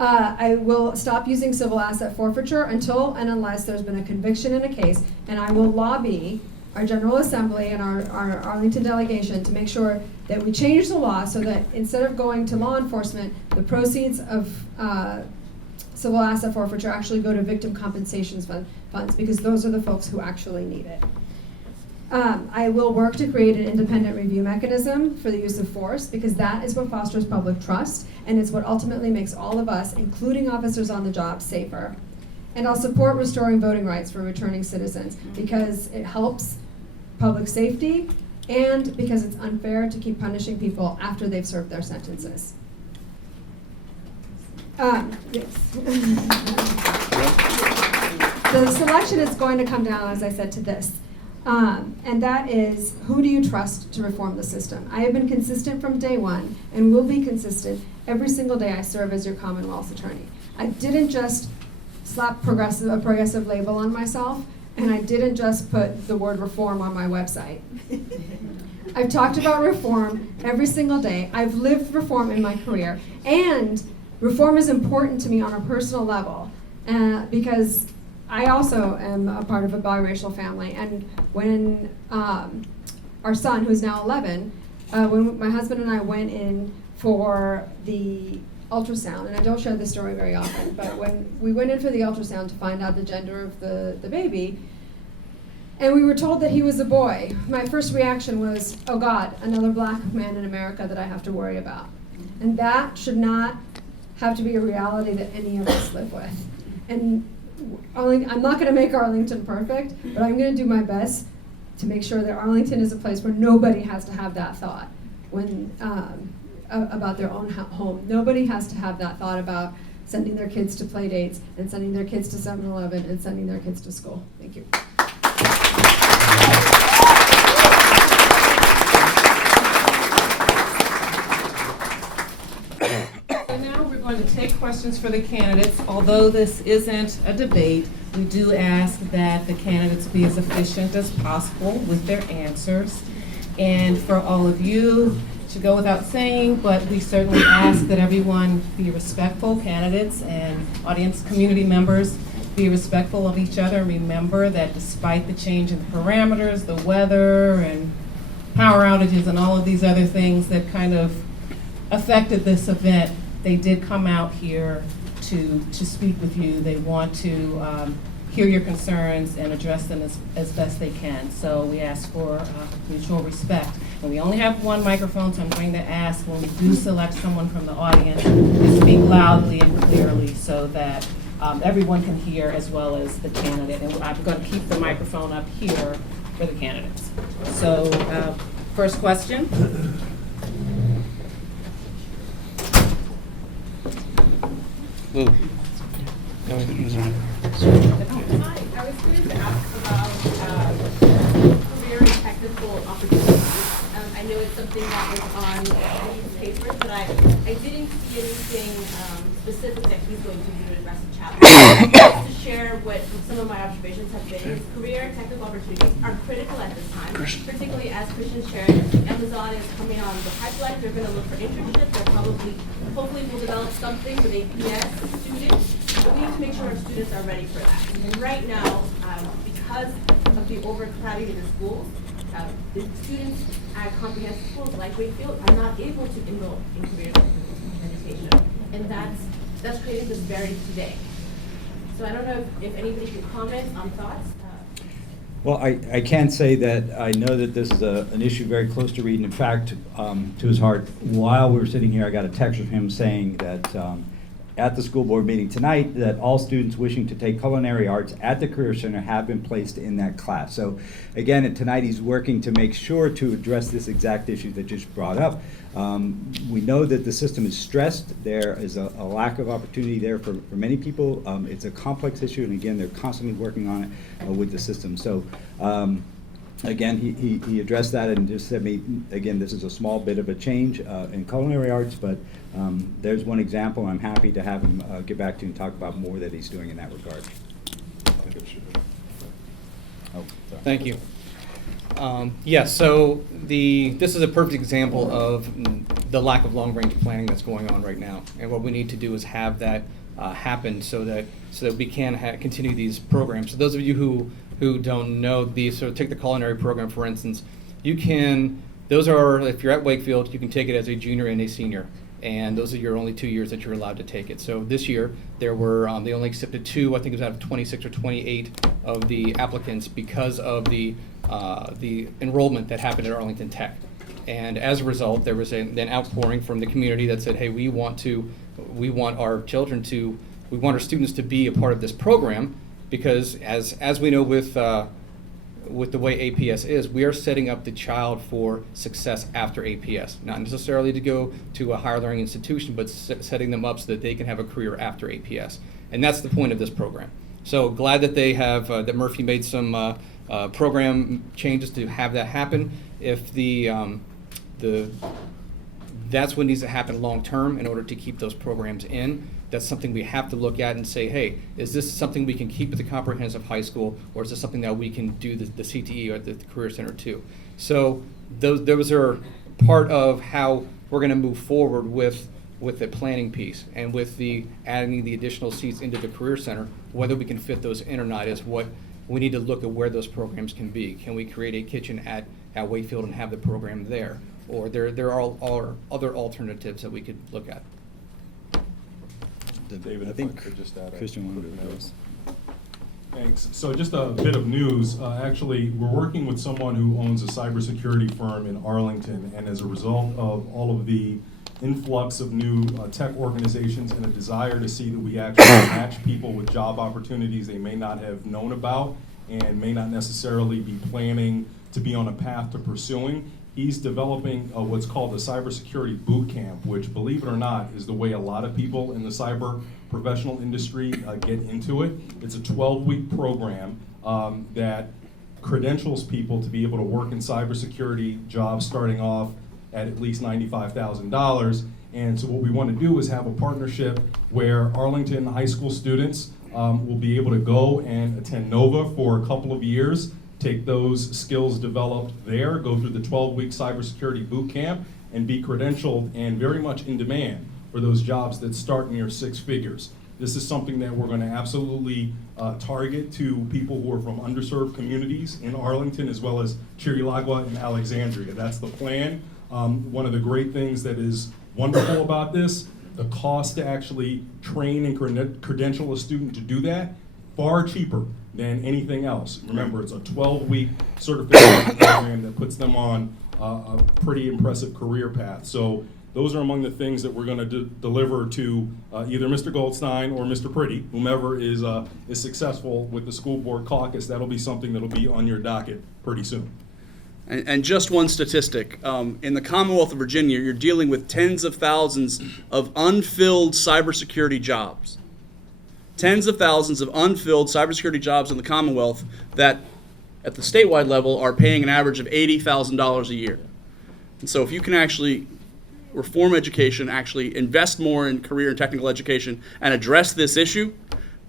I will stop using civil asset forfeiture until and unless there's been a conviction in a case, and I will lobby our General Assembly and our Arlington delegation to make sure that we change the law so that instead of going to law enforcement, the proceeds of civil asset forfeiture actually go to victim compensation funds, because those are the folks who actually need it. I will work to create an independent review mechanism for the use of force, because that is what fosters public trust, and it's what ultimately makes all of us, including officers on the job, safer. And I'll support restoring voting rights for returning citizens, because it helps public safety and because it's unfair to keep punishing people after they've served their sentences. Yes. The selection is going to come down, as I said, to this. And that is, who do you trust to reform the system? I have been consistent from day one and will be consistent every single day I serve as your Commonwealth's attorney. I didn't just slap a progressive label on myself, and I didn't just put the word reform on my website. I've talked about reform every single day. I've lived reform in my career, and reform is important to me on a personal level because I also am a part of a biracial family, and when our son, who's now 11, when my husband and I went in for the ultrasound, and I don't share this story very often, but when we went in for the ultrasound to find out the gender of the baby, and we were told that he was a boy, my first reaction was, oh God, another black man in America that I have to worry about. And that should not have to be a reality that any of us live with. And I'm not going to make Arlington perfect, but I'm going to do my best to make sure that Arlington is a place where nobody has to have that thought when about their own home. Nobody has to have that thought about sending their kids to play dates and sending their kids to 7-Eleven and sending their kids to school. Thank you. So now we're going to take questions for the candidates. Although this isn't a debate, we do ask that the candidates be as efficient as possible with their answers. And for all of you, to go without saying, but we certainly ask that everyone be respectful, candidates and audience community members be respectful of each other. Remember that despite the change in the parameters, the weather and power outages and all of these other things that kind of affected this event, they did come out here to speak with you. They want to hear your concerns and address them as best they can. So we ask for mutual respect. And we only have one microphone, so I'm going to ask when we do select someone from the audience to speak loudly and clearly so that everyone can hear as well as the candidate. And I'm going to keep the microphone up here for the candidates. So first question. Lou. Hi, I was curious to ask about career and technical opportunities I know it's something that was on these papers, but I didn't see anything specific that he's going to do to address the chapter. Just to share what some of my observations have been, his career and technical opportunities are critical at this time, particularly as Christian shared. Amazon is coming on the pipeline. They're going to look for internships. They're hopefully will develop something with APS students. But we need to make sure our students are ready for that. And right now, because of the overcrowding in the schools, the students at comprehensive schools like Wakefield are not able to enroll in career education. And that's creating this variance today. So I don't know if anybody can comment on thoughts. Well, I can say that I know that this is an issue very close to Reed. In fact, to his heart, while we were sitting here, I got a text from him saying that at the school board meeting tonight, that all students wishing to take culinary arts at the Career Center have been placed in that class. So again, tonight he's working to make sure to address this exact issue that just brought up. We know that the system is stressed. There is a lack of opportunity there for many people. It's a complex issue, and again, they're constantly working on it with the system. So again, he addressed that and just said me, again, this is a small bit of a change in culinary arts, but there's one example. I'm happy to have him get back to you and talk about more that he's doing in that regard. Oh, sorry. Thank you. Yes, so this is a perfect example of the lack of long-range planning that's going on right now. And what we need to do is have that happen so that we can continue these programs. So those of you who don't know these, so take the culinary program, for instance, those are, if you're at Wakefield, you can take it as a junior and a senior. And those are your only 2 years that you're allowed to take it. So this year, they only accepted 2, I think it was out of 26 or 28 of the applicants because of the enrollment that happened at Arlington Tech. And as a result, there was an outpouring from the community that said, hey, we want our students to be a part of this program, because as we know with the way APS is, we are setting up the child for success after APS. Not necessarily to go to a higher learning institution, but setting them up so that they can have a career after APS. And that's the point of this program. So glad that they have, that Murphy made some program changes to have that happen. If that's what needs to happen long term in order to keep those programs in. That's something we have to look at and say, hey, is this something we can keep at the comprehensive high school, or is this something that we can do the CTE or the Career Center too? So those are part of how we're going to move forward with the planning piece, and with adding the additional seats into the Career Center. Whether we can fit those in or not is what we need to look at, where those programs can be. Can we create a kitchen at Wakefield and have the program there? Or there are other alternatives that we could look at. David, I if think I could just add a Christian wanted quick to note. address. Thanks. So just a bit of news. Actually, we're working with someone who owns a cybersecurity firm in Arlington, and as a result of all of the influx of new tech organizations and a desire to see that we actually match people with job opportunities they may not have known about and may not necessarily be planning to be on a path to pursuing, he's developing what's called the cybersecurity boot camp, which, believe it or not, is the way a lot of people in the cyber professional industry get into it. It's a 12-week program that credentials people to be able to work in cybersecurity jobs starting off at least $95,000. And so what we want to do is have a partnership where Arlington high school students will be able to go and attend NOVA for a couple of years, take those skills developed there, go through the 12-week cybersecurity boot camp, and be credentialed and very much in demand for those jobs that start near 6 figures. This is something that we're going to absolutely target to people who are from underserved communities in Arlington, as well as Chiricahua and Alexandria. That's the plan. One of the great things that is wonderful about this, the cost to actually train and credential a student to do that, far cheaper than anything else. Remember, it's a 12-week certification program that puts them on a pretty impressive career path. So those are among the things that we're going to deliver to either Mr. Goldstein or Mr. Pretty, whomever is successful with the school board caucus. That'll be something that'll be on your docket pretty soon. And just one statistic, in the Commonwealth of Virginia, you're dealing with tens of thousands of unfilled cybersecurity jobs. Tens of thousands of unfilled cybersecurity jobs in the Commonwealth that, at the statewide level, are paying an average of $80,000 a year. And so if you can actually reform education, actually invest more in career and technical education, and address this issue,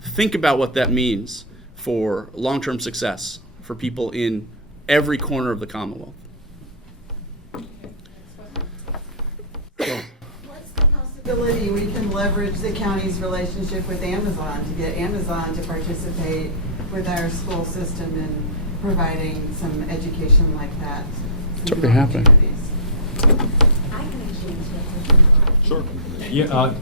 think about what that means for long-term success for people in every corner of the Commonwealth. What's the possibility we can leverage the county's relationship with Amazon to get Amazon to participate with our school system in providing some education like that? It's already happening. I can actually answer that question. Sure. Yeah,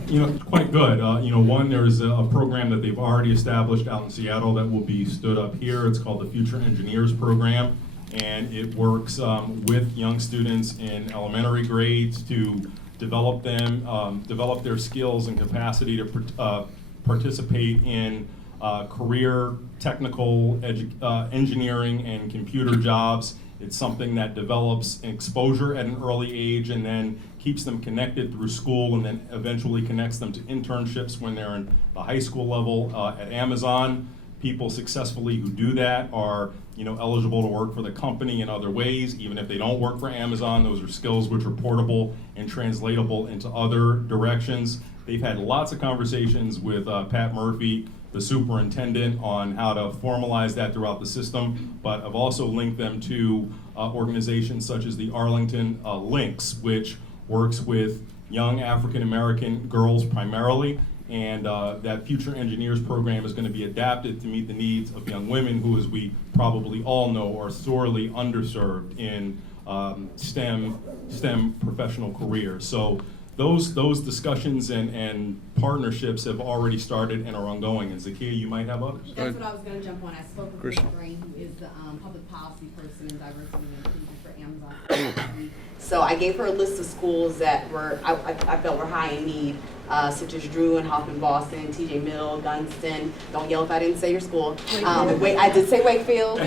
quite good. One, there's a program that they've already established out in Seattle that will be stood up here. It's called the Future Engineers Program, and it works with young students in elementary grades to develop them, develop their skills and capacity to participate in career, technical, engineering, and computer jobs. It's something that develops exposure at an early age and then keeps them connected through school, and then eventually connects them to internships when they're in the high school level at Amazon. People successfully who do that are eligible to work for the company in other ways. Even if they don't work for Amazon, those are skills which are portable and translatable into other directions. They've had lots of conversations with Pat Murphy, the superintendent, on how to formalize that throughout the system, but I've also linked them to organizations such as the Arlington Lynx, which works with young African American girls primarily, and that Future Engineers program is going to be adapted to meet the needs of young women who, as we probably all know, are sorely underserved in STEM professional careers. So those discussions and partnerships have already started and are ongoing. And Zakiya, you might have others. That's what I was going to jump on. I spoke with Christian. Chris Green, who is the public policy person in diversity and inclusion for Amazon. So I gave her a list of schools that I felt were high in need, such as Drew and Hoffman Boston, TJ Mill, Gunston. Don't yell if I didn't say your school. I did say Wakefield.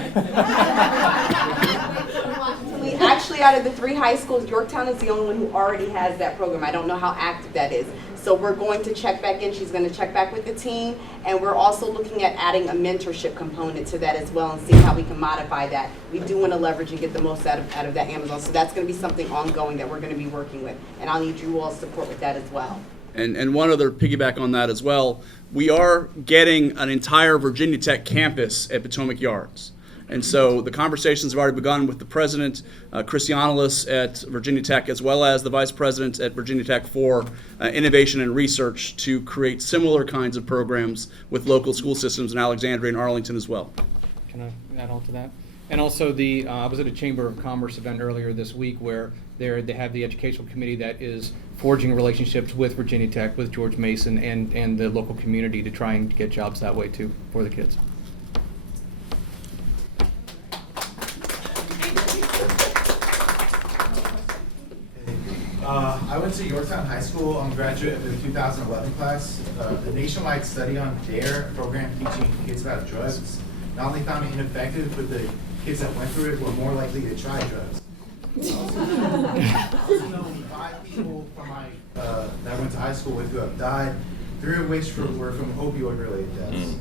Actually, out of the 3 high schools, Yorktown is the only one who already has that program. I don't know how active that is. So we're going to check back in. She's going to check back with the team. And we're also looking at adding a mentorship component to that as well and seeing how we can modify that. We do want to leverage and get the most out of that Amazon. So that's going to be something ongoing that we're going to be working with. And I'll need you all's support with that as well. And one other piggyback on that as well, we are getting an entire Virginia Tech campus at Potomac Yards. And so the conversations have already begun with the president, Christianalis at Virginia Tech, as well as the vice president at Virginia Tech for innovation and research to create similar kinds of programs with local school systems in Alexandria and Arlington as well. Can I add on to that? And also, I was at a Chamber of Commerce event earlier this week where they have the educational committee that is forging relationships with Virginia Tech, with George Mason, and the local community to try and get jobs that way too for the kids. I went to Yorktown High School. I'm a graduate of the 2011 class. The nationwide study on DARE, a program teaching kids about drugs, not only found it ineffective, but the kids that went through it were more likely to try drugs. I also know 5 people from that I went to high school with who have died, 3 of which were from opioid-related deaths.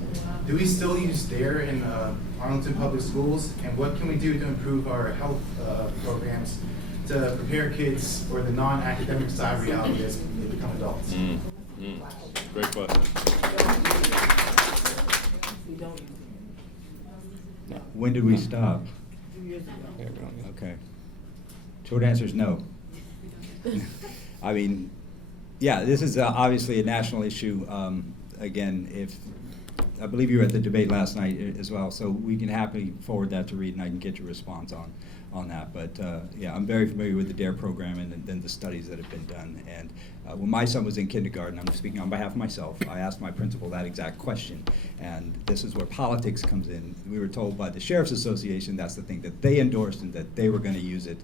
Do we still use DARE in Arlington Public Schools? And what can we do to improve our health programs to prepare kids for the non-academic side reality as they become adults? Great question. When did we stop? 2 years ago. Okay. Short answer is no. I mean, yeah, this is obviously a national issue. Again, I believe you were at the debate last night as well, so we can happily forward that to Reed and I can get your response on that. But yeah, I'm very familiar with the DARE program and then the studies that have been done. And when my son was in kindergarten, I'm speaking on behalf of myself, I asked my principal that exact question. And this is where politics comes in. We were told by the Sheriff's Association that's the thing that they endorsed and that they were going to use it,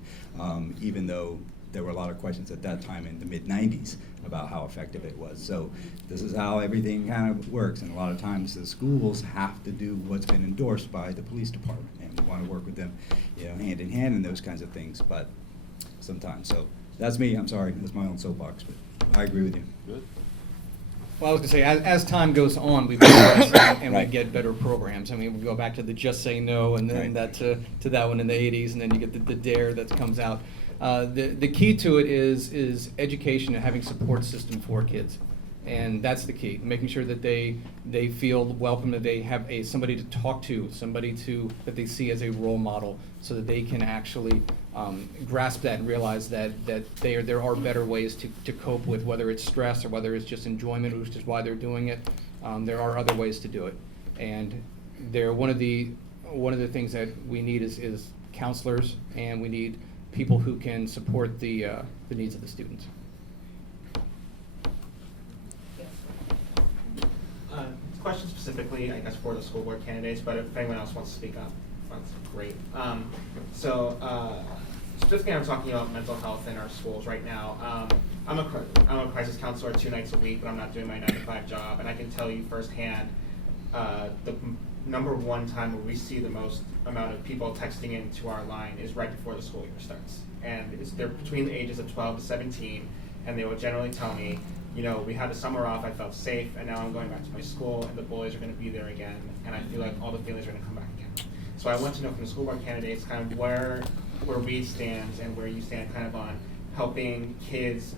even though there were a lot of questions at that time in the mid-90s about how effective it was. So this is how everything kind of works, and a lot of times the schools have to do what's been endorsed by the police department, and we want to work with them, hand in hand in those kinds of things, but sometimes. So that's me, I'm sorry, that's my own soapbox, but I agree with you. Good. Well, I was going to say, as time goes on, we progress and Right. we get better programs. I mean, we go back to the Just Say No, and then Right. that to that one in the 80s, and then you get the DARE that comes out. The key to it is education and having support system for kids. And that's the key, making sure that they feel welcome, that they have somebody to talk to, that they see as a role model, so that they can actually grasp that and realize that there are better ways to cope with, whether it's stress or whether it's just enjoyment, which is why they're doing it. There are other ways to do it. And one of the things that we need is counselors, and we need people who can support the needs of the students. Question specifically, I guess, for the school board candidates, but if anyone else wants to speak up, that's great. Specifically, I'm talking about mental health in our schools right now. I'm a crisis counselor 2 nights a week, but I'm not doing my 9-to-5 job, and I can tell you firsthand the number one time where we see the most amount of people texting into our line is right before the school year starts, and they're between the ages of 12 to 17, and they will generally tell me, we had the summer off, I felt safe, and now I'm going back to my school, and the bullies are going to be there again, and I feel like all the feelings are going to come back again. So I want to know from the school board candidates kind of where we stand and where you stand kind of on helping kids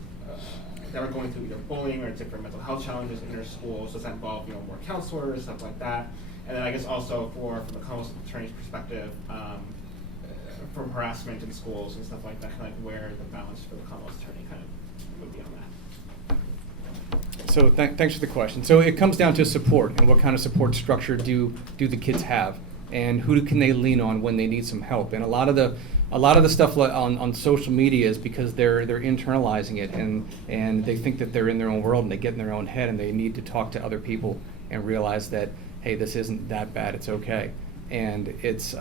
that are going through either bullying or different mental health challenges in their schools. Does that involve more counselors, stuff like that? And then I guess also from the Commonwealth attorney's perspective, from harassment in schools and stuff like that, kind of like where the balance for the Commonwealth attorney kind of would be on that. So thanks for the question. So it comes down to support, and what kind of support structure do the kids have, and who can they lean on when they need some help. And a lot of the stuff on social media is because they're internalizing it, and they think that they're in their own world, and they get in their own head, and they need to talk to other people and realize that, hey, this isn't that bad, it's okay. And it's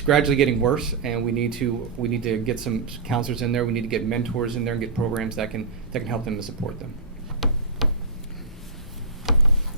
gradually getting worse, and we need to get some counselors in there. We need to get mentors in there and get programs that can help them and support them.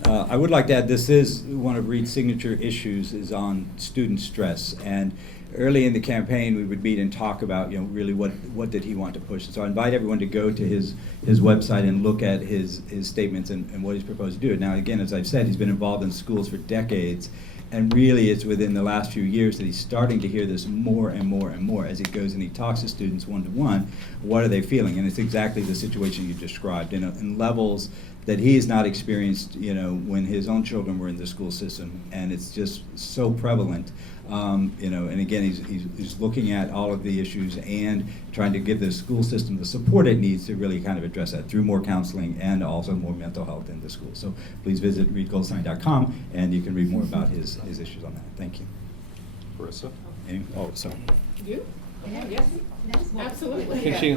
I would like to add, this is one of Reed's signature issues, is on student stress. And early in the campaign, we would meet and talk about, really what did he want to push. So I invite everyone to go to his website and look at his statements and what he's proposed to do. Now, again, as I've said, he's been involved in schools for decades. And really, it's within the last few years that he's starting to hear this more and more and more as he goes and he talks to students one-to-one. What are they feeling? And it's exactly the situation you described, in levels that he has not experienced, when his own children were in the school system. And it's just so prevalent, and again, he's looking at all of the issues and trying to give the school system the support it needs to really kind of address that through more counseling and also more mental health in the school. So please visit reedgoldstein.com and you can read more about his issues on that. Thank you. Marissa? Sorry. You? Yes. Absolutely. She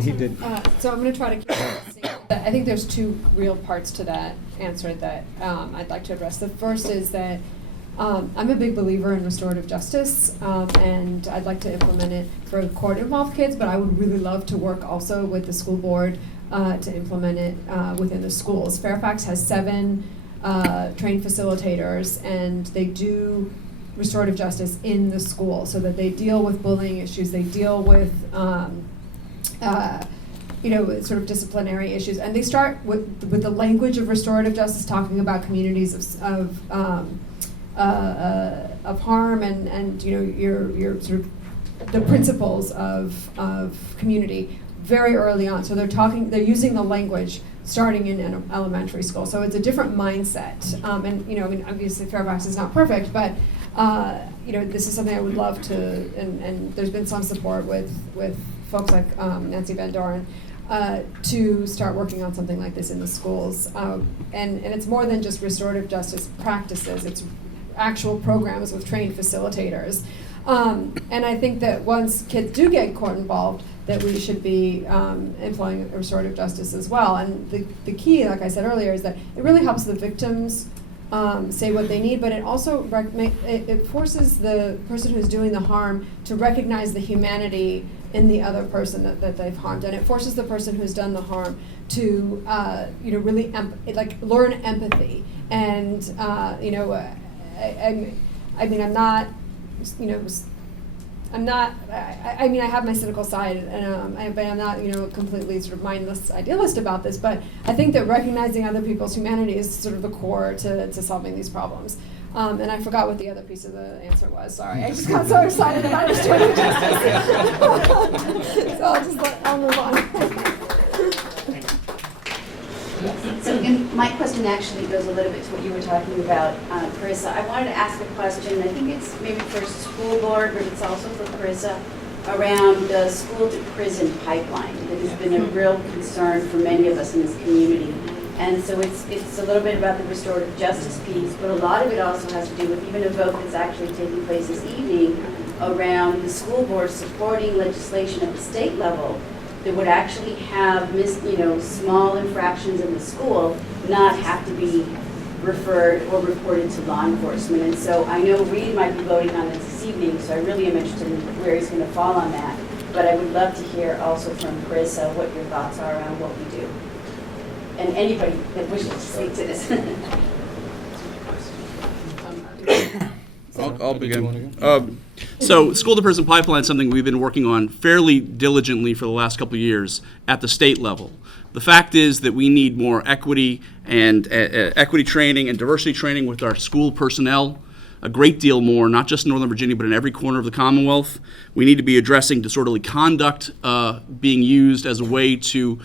He did. So I'm going to try to keep it. I think there's 2 real parts to that answer that I'd like to address. The first is that I'm a big believer in restorative justice, and I'd like to implement it for court-involved kids, but I would really love to work also with the school board to implement it within the schools. Fairfax has 7 trained facilitators, and they do restorative justice in the school so that they deal with bullying issues, they deal with sort of disciplinary issues, and they start with the language of restorative justice, talking about communities of harm and your sort of the principles of community very early on. So they're using the language starting in elementary school. So it's a different mindset, and obviously Fairfax is not perfect, but this is something I would love to, and there's been some support with folks like Nancy Van Doren to start working on something like this in the schools. And it's more than just restorative justice practices, it's actual programs with trained facilitators. And I think that once kids do get court involved, that we should be employing restorative justice as well. And the key, like I said earlier, is that it really helps the victims say what they need, but it also it forces the person who's doing the harm to recognize the humanity in the other person that they've harmed, and it forces the person who's done the harm to really learn empathy. And I have my cynical side, but I'm not, completely sort of mindless idealist about this. But I think that recognizing other people's humanity is sort of the core to solving these problems. And I forgot what the other piece of the answer was. Sorry, I just got so excited that I was doing justice. So I'll move on. So my question actually goes a little bit to what you were talking about, Carissa. I wanted to ask a question, I think it's maybe for school board, but it's also for Carissa, around the school to prison pipeline. That has been a real concern for many of us in this community. And so it's a little bit about the restorative justice piece, but a lot of it also has to do with even a vote that's actually taking place this evening around the school board supporting legislation at the state level that would actually have small infractions in the school not have to be referred or reported to law enforcement. And so I know Reed might be voting on this evening, so I really am interested in where he's going to fall on that. But I would love to hear also from Carissa what your thoughts are around what we do. And anybody that wishes to speak to this. I'll begin. So school to prison pipeline is something we've been working on fairly diligently for the last couple of years at the state level. The fact is that we need more equity and equity training and diversity training with our school personnel, a great deal more, not just in Northern Virginia, but in every corner of the Commonwealth. We need to be addressing disorderly conduct being used as a way to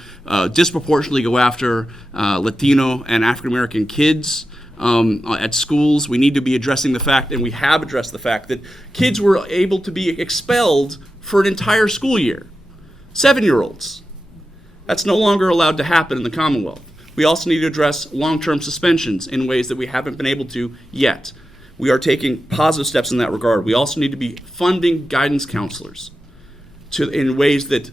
disproportionately go after Latino and African American kids. At schools. We need to be addressing the fact, and we have addressed the fact, that kids were able to be expelled for an entire school year. 7-year-olds. That's no longer allowed to happen in the Commonwealth. We also need to address long-term suspensions in ways that we haven't been able to yet. We are taking positive steps in that regard. We also need to be funding guidance counselors in ways that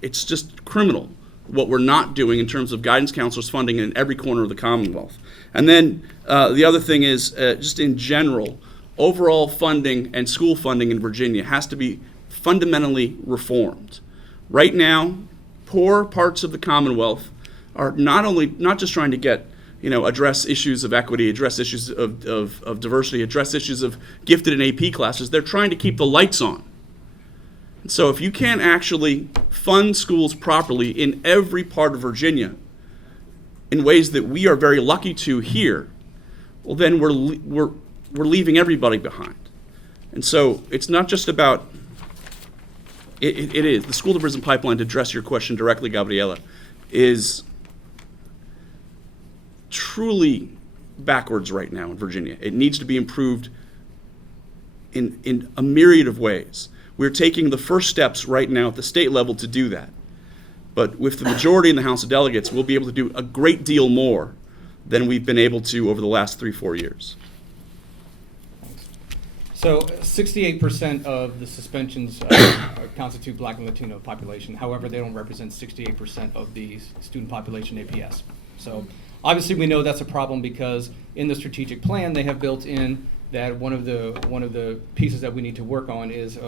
it's just criminal what we're not doing in terms of guidance counselors funding in every corner of the Commonwealth. And then the other thing is, just in general, overall funding and school funding in Virginia has to be fundamentally reformed. Right now, poor parts of the Commonwealth are not just trying to address issues of equity, address issues of diversity, address issues of gifted and AP classes, they're trying to keep the lights on. So if you can't actually fund schools properly in every part of Virginia in ways that we are very lucky to here, well, then we're leaving everybody behind. And so it's not just about, it is, the school to prison pipeline, to address your question directly, Gabriela, is truly backwards right now in Virginia. It needs to be improved in a myriad of ways. We're taking the first steps right now at the state level to do that. But with the majority in the House of Delegates, we'll be able to do a great deal more than we've been able to over the last 3-4 years. So 68% of the suspensions constitute Black and Latino population. However, they don't represent 68% of the student population APS. So obviously we know that's a problem because in the strategic plan they have built in that one of the pieces that we need to work on is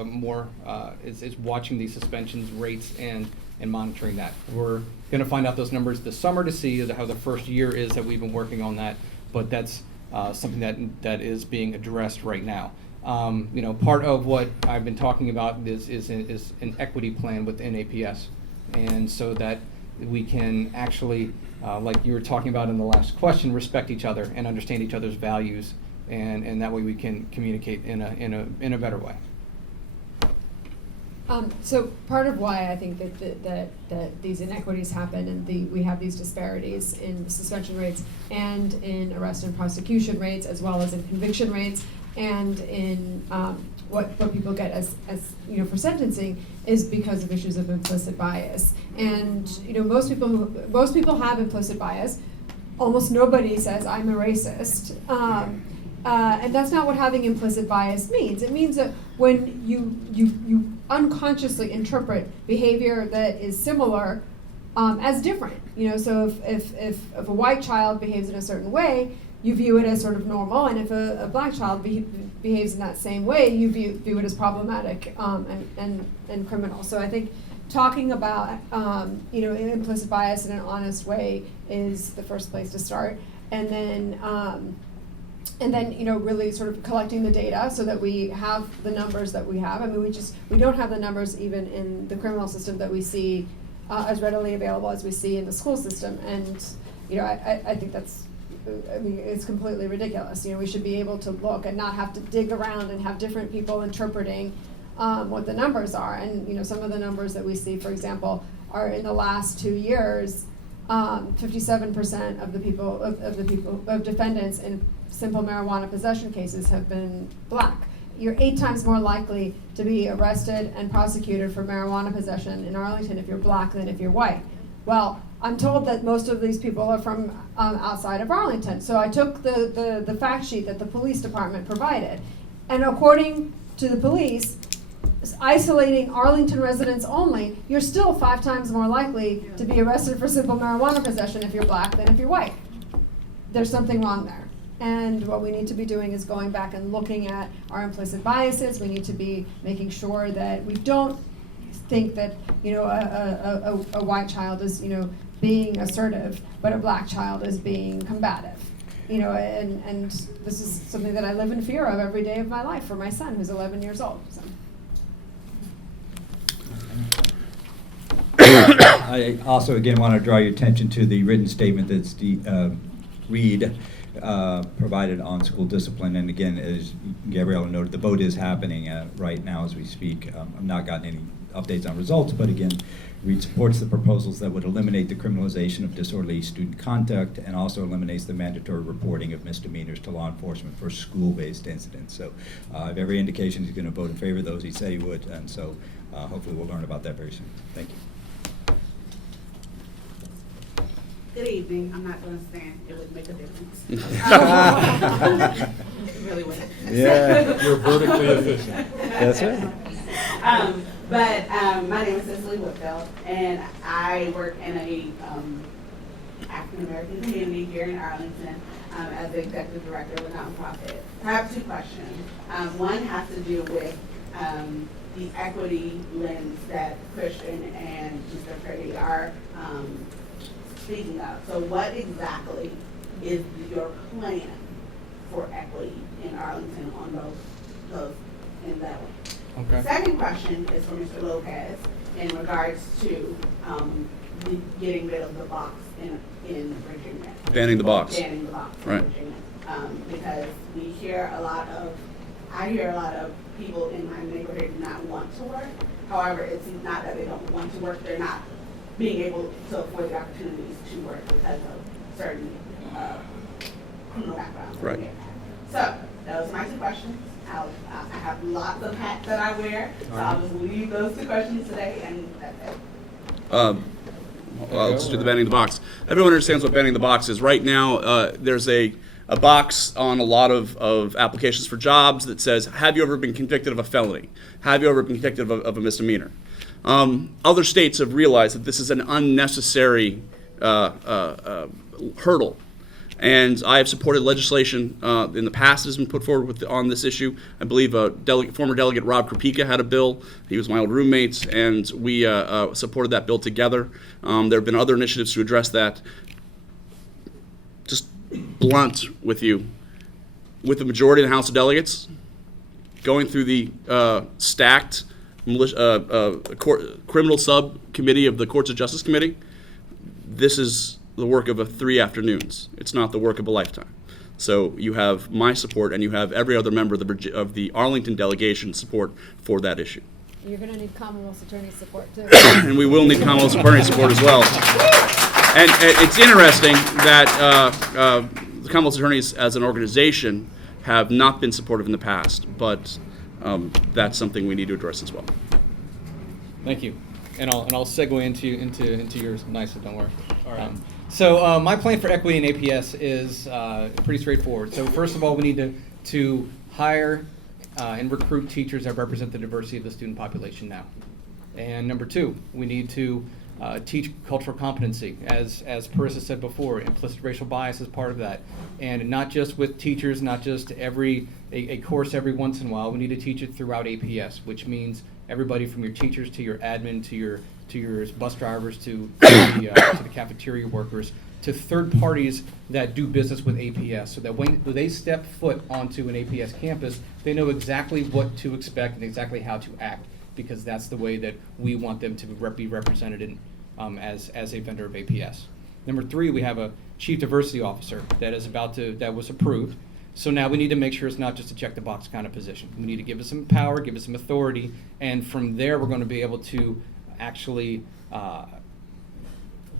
is watching these suspensions rates and monitoring that. We're going to find out those numbers this summer to see how the first year is that we've been working on that, but that's something that is being addressed right now. Part of what I've been talking about is an equity plan within APS, and so that we can actually, like you were talking about in the last question, respect each other and understand each other's values, and that way we can communicate in a better way. So part of why I think that these inequities happen and we have these disparities in the suspension rates and in arrest and prosecution rates, as well as in conviction rates, and in what people get as for sentencing, is because of issues of implicit bias. And most people have implicit bias. Almost nobody says I'm a racist. And that's not what having implicit bias means. It means that when you unconsciously interpret behavior that is similar as different. So if a white child behaves in a certain way, you view it as sort of normal, and if a black child behaves in that same way, you view it as problematic and criminal. So I think talking about implicit bias in an honest way is the first place to start, and then really sort of collecting the data so that we have the numbers that we have. I mean, we don't have the numbers even in the criminal system that we see as readily available as we see in the school system, and I think that's I mean, it's completely ridiculous. You know, we should be able to look and not have to dig around and have different people interpreting what the numbers are. And you know, some of the numbers that we see, for example, are in the last 2 years, 57% of the people of defendants in simple marijuana possession cases have been black. You're 8 times more likely to be arrested and prosecuted for marijuana possession in Arlington if you're black than if you're white. Well, I'm told that most of these people are from outside of Arlington. So I took the fact sheet that the police department provided. And according to the police, isolating Arlington residents only, you're still 5 times more likely to be arrested for simple marijuana possession if you're black than if you're white. There's something wrong there. And what we need to be doing is going back and looking at our implicit biases. We need to be making sure that we don't think that, you know, a white child is, you know, being assertive, but a black child is being combative. You know, and this is something that I live in fear of every day of my life for my son, who's 11 years old. So. I also, again, want to draw your attention to the written statement that's Reed provided on school discipline. And again, as Gabriella noted, the vote is happening right now as we speak. I've not gotten any updates on results, but again, Reed supports the proposals that would eliminate the criminalization of disorderly student conduct and also eliminates the mandatory reporting of misdemeanors to law enforcement for school-based incidents. So I have every indication he's going to vote in favor of those. He said he would, and so hopefully we'll learn about that very soon. Thank you. Good evening. I'm not going to stand. It would make a difference. It really would. Yeah. You're vertically efficient. That's it. But my name is Cicely Whitfield, and I work in a African American community here in Arlington as the executive director of a nonprofit. I have 2 questions. One has to do with the equity lens that Christian and Mr. Freddie are speaking of. So what exactly is your plan for equity in Arlington on those in that way? Okay. The second question is for Mr. Lopez in regards to getting rid of the box in Virginia. Banning the box. Banning the box Right. in Virginia. Because I hear a lot of people in my neighborhood do not want to work. However, it's not that they don't want to work, they're not being able to afford the opportunities to work because of certain criminal backgrounds. Right. So, those are my 2 questions. I have lots of hats that I wear, so I'll just leave those 2 questions today, and that's it. Let's do the banning the box. Everyone understands what banning the box is. Right now, there's a box on a lot of applications for jobs that says, have you ever been convicted of a felony? Have you ever been convicted of a misdemeanor? Other states have realized that this is an unnecessary hurdle. And I have supported legislation in the past that has been put forward on this issue. I believe former Delegate Rob Krupika had a bill. He was my old roommate, and we supported that bill together. There have been other initiatives to address that. Just blunt with you, with the majority of the House of Delegates going through the stacked criminal subcommittee of the Courts of Justice Committee, this is the work of 3 afternoons. It's not the work of a lifetime. So you have my support, and you have every other member of the Arlington delegation support for that issue. You're going to need Commonwealth's attorney support too. And we will need Commonwealth's attorney support as well. And it's interesting that the Commonwealth's attorneys as an organization have not been supportive in the past, but that's something we need to address as well. Thank you. And I'll segue into yours nicely, don't worry. All right. So my plan for equity in APS is pretty straightforward. So first of all, we need to hire and recruit teachers that represent the diversity of the student population now. And number 2, we need to teach cultural competency. As Parissa said before, implicit racial bias is part of that. And not just with teachers, not just a course every once in a while. We need to teach it throughout APS, which means everybody from your teachers to your admin to your bus drivers to the cafeteria workers to third parties that do business with APS, so that when they step foot onto an APS campus, they know exactly what to expect and exactly how to act, because that's the way that we want them to be represented in, as a vendor of APS. Number 3, we have chief diversity officer that was approved. So now we need to make sure it's not just a check the box kind of position. We need to give it some power, give it some authority, and from there we're going to be able to actually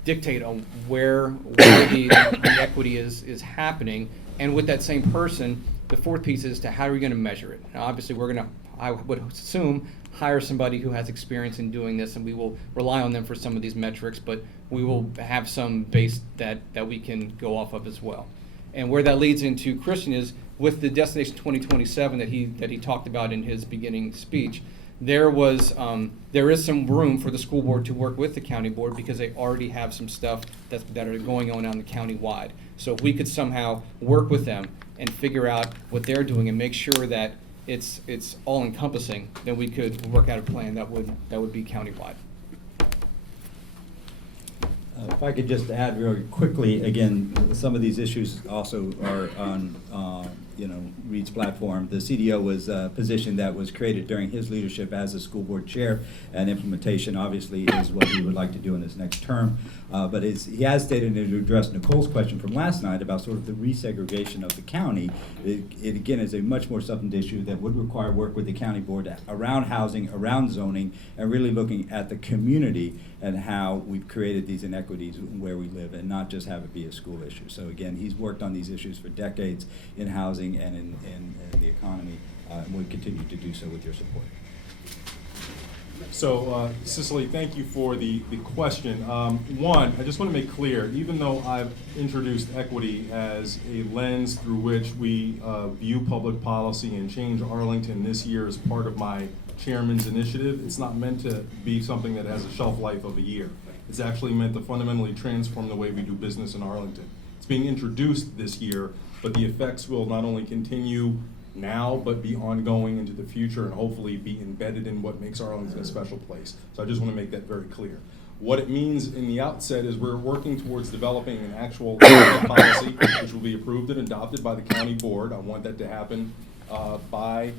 dictate on where the equity is happening. And with that same person, the fourth piece is to how are we going to measure it? Now, obviously, we're going to, I would assume, hire somebody who has experience in doing this, and we will rely on them for some of these metrics, but we will have some base that we can go off of as well. And where that leads into Christian is with the Destination 2027 that he talked about in his beginning speech. There is some room for the school board to work with the county board because they already have some stuff that are going on the county-wide. So if we could somehow work with them and figure out what they're doing and make sure that it's all-encompassing, then we could work out a plan that would be county-wide. If I could just add really quickly, again, some of these issues also are on, Reed's platform. The CDO was a position that was created during his leadership as a school board chair, and implementation obviously is what he would like to do in his next term. But he has stated, and to address Nicole's question from last night about sort of the resegregation of the county, it again is a much more substantive issue that would require work with the county board around housing, around zoning, and really looking at the community and how we've created these inequities where we live and not just have it be a school issue. So again, he's worked on these issues for decades in housing and in the economy, and will continue to do so with your support. So, Cicely, thank you for the question. One, I just want to make clear, even though I've introduced equity as a lens through which we view public policy and change Arlington this year as part of my chairman's initiative, it's not meant to be something that has a shelf life of a year. It's actually meant to fundamentally transform the way we do business in Arlington. It's being introduced this year, but the effects will not only continue now, but be ongoing into the future and hopefully be embedded in what makes Arlington a special place. So I just want to make that very clear. What it means in the outset is we're working towards developing an actual policy which will be approved and adopted by the county board. I want that to happen by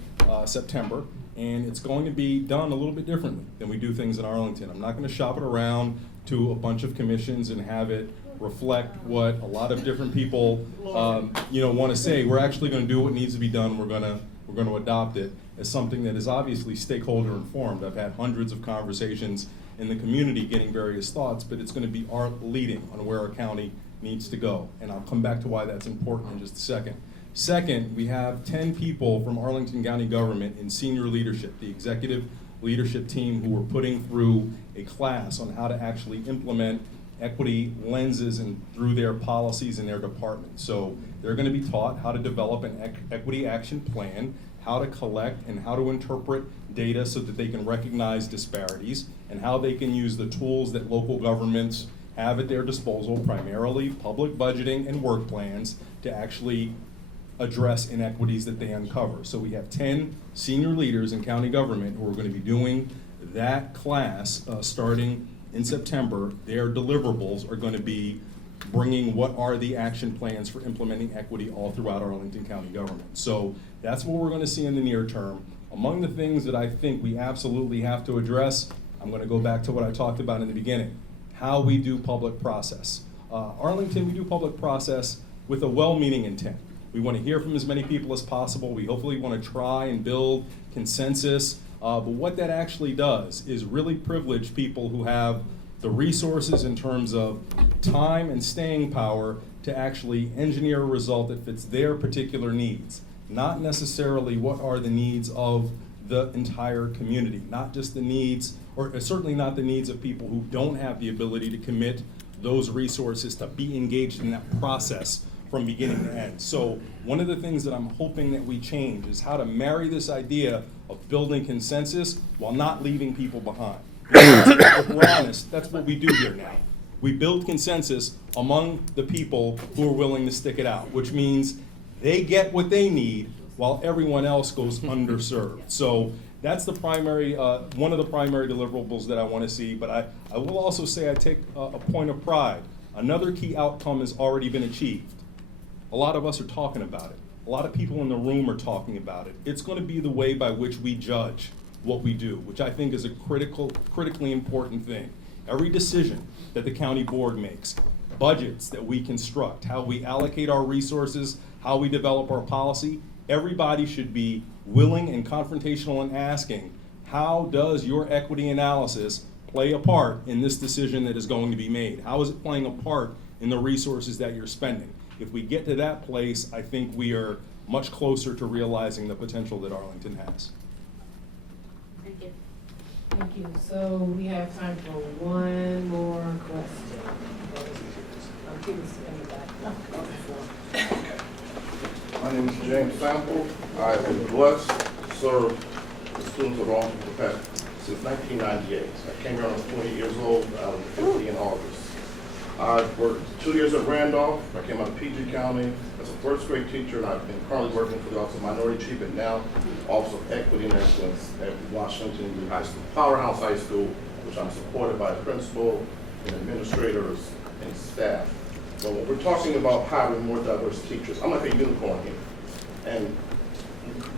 September. And it's going to be done a little bit differently than we do things in Arlington. I'm not going to shop it around to a bunch of commissions and have it reflect what a lot of different people want to say. We're actually going to do what needs to be done. We're going to adopt it as something that is obviously stakeholder informed. I've had hundreds of conversations in the community getting various thoughts, but it's going to be our leading on where our county needs to go. And I'll come back to why that's important in just a second. Second, we have 10 people from Arlington County government in senior leadership, the executive leadership team, who are putting through a class on how to actually implement equity lenses and through their policies in their department. So they're going to be taught how to develop an equity action plan, how to collect and how to interpret data so that they can recognize disparities, and how they can use the tools that local governments have at their disposal, primarily public budgeting and work plans, to actually address inequities that they uncover. So we have 10 senior leaders in county government who are going to be doing that class starting in September. Their deliverables are going to be bringing what are the action plans for implementing equity all throughout Arlington County government. So that's what we're going to see in the near term. Among the things that I think we absolutely have to address, I'm going to go back to what I talked about in the beginning, how we do public process. Arlington, we do public process with a well-meaning intent. We want to hear from as many people as possible. We hopefully want to try and build consensus. But what that actually does is really privilege people who have the resources in terms of time and staying power to actually engineer a result that fits their particular needs, not necessarily what are the needs of the entire community, not just the needs, or certainly not the needs of people who don't have the ability to commit those resources to be engaged in that process from beginning to end. So one of the things that I'm hoping that we change is how to marry this idea of building consensus while not leaving people behind. If we're honest, that's what we do here now. We build consensus among the people who are willing to stick it out, which means they get what they need while everyone else goes underserved. So that's the primary, one of the primary deliverables that I want to see, but I will also say I take a point of pride. Another key outcome has already been achieved. A lot of us are talking about it. A lot of people in the room are talking about it. It's going to be the way by which we judge what we do, which I think is a critically important thing. Every decision that the county board makes, budgets that we construct, how we allocate our resources, how we develop our policy, everybody should be willing and confrontational in asking, how does your equity analysis play a part in this decision that is going to be made? How is it playing a part in the resources that you're spending? If we get to that place, I think we are much closer to realizing the potential that Arlington has. Thank you. Thank you. So we have time for one more question. He was in the back. My name is James Sample. I have been blessed to serve the students of Arlington since 1998. I came here when I was 20 years old. I was 50 in August. I've worked 2 years at Randolph. I came out of PG County as a first grade teacher, and I've been currently working for the Office of Minority Chief and now Office of Equity and Excellence at Washington High School, Powerhouse High School, which I'm supported by the principal and administrators and staff. So when we're talking about hiring more diverse teachers, I'm like a unicorn here. And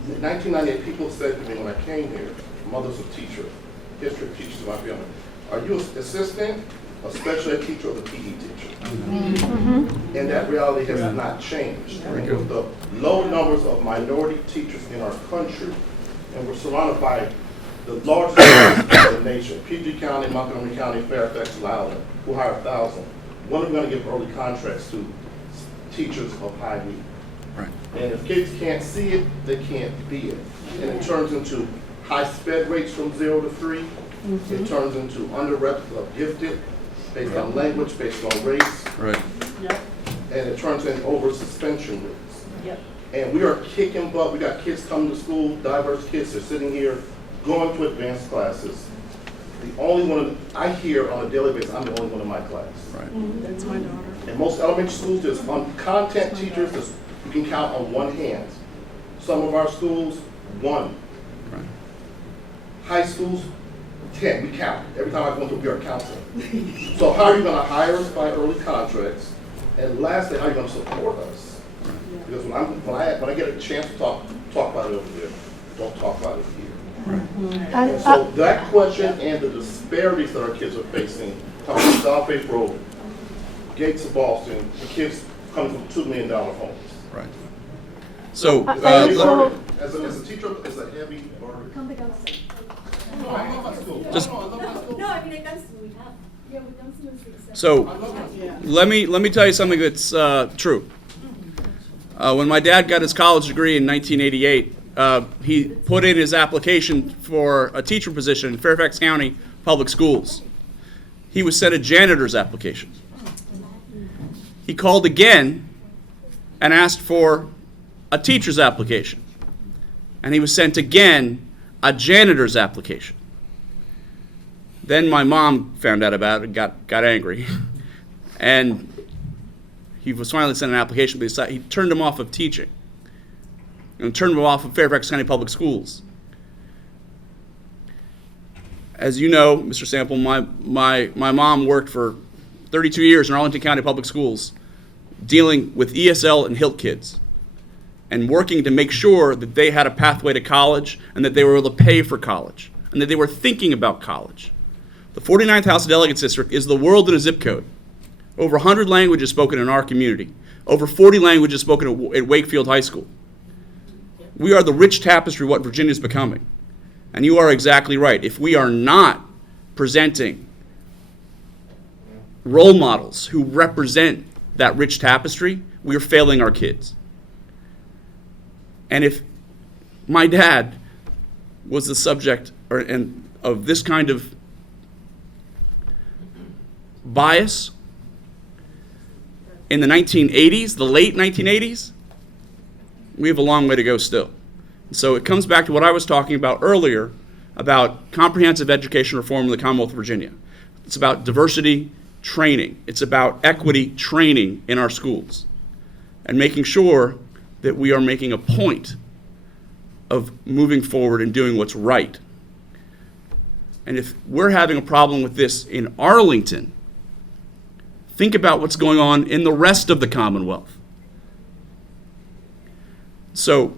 in 1998, people said to me when I came here, mothers of teachers, history of teachers in my family, are you an assistant, a special ed teacher, or the PE teacher? Mm-hmm. And that reality has not changed. And with the low numbers of minority teachers in our country, and we're surrounded by the largest in the nation, PG County, Montgomery County, Fairfax, Loudoun, who hire 1,000. When are we going to give early contracts to teachers of high need? Right. And if kids can't see it, they can't be it. And it turns into high sped rates from 0 to 3. Mm-hmm. It turns into underrepresented of gifted, based on language, based on race. Right. Yep. And it turns into over suspension rates. Yep. And we are kicking butt. We got kids coming to school, diverse kids. They're sitting here going to advanced classes. The only one I hear on a daily basis, I'm the only one in my class. Right. Mm-hmm. That's my daughter. In most elementary schools, there's content teachers that you can count on one hand. Some of our schools, 1. Right. High schools, 10. We count. Every time I go into a bureau counseling. So how are you going to hire us by early contracts? And lastly, how are you going to support us? Right. Because when I get a chance to talk about it over there, don't talk about it here. Right. And so that question and the disparities that our kids are facing, coming from South Bay Road, Gates of Boston, the kids coming from $2 million homes. Right. So, as a teacher, it's a heavy burden. Come pick us. Just, No, I mean, that's we have. Yeah, we've done some mistakes. so let me tell you something that's true. When my dad got his college degree in 1988, he put in his application for a teacher position in Fairfax County Public Schools. He was sent a janitor's application. He called again and asked for a teacher's application. And he was sent again a janitor's application. Then my mom found out about it and got angry. And he was finally sent an application, but he turned him off of teaching. And turned him off of Fairfax County Public Schools. As you know, Mr. Sample, my mom worked for 32 years in Arlington County Public Schools dealing with ESL and HILT kids and working to make sure that they had a pathway to college and that they were able to pay for college and that they were thinking about college. The 49th House of Delegates District is the world in a zip code. Over 100 languages spoken in our community. Over 40 languages spoken at Wakefield High School. We are the rich tapestry of what Virginia is becoming. And you are exactly right. If we are not presenting role models who represent that rich tapestry, we are failing our kids. And if my dad was the subject of this kind of bias in the 1980s, the late 1980s, we have a long way to go still. So it comes back to what I was talking about earlier about comprehensive education reform in the Commonwealth of Virginia. It's about diversity training. It's about equity training in our schools and making sure that we are making a point of moving forward and doing what's right. And if we're having a problem with this in Arlington, think about what's going on in the rest of the Commonwealth. So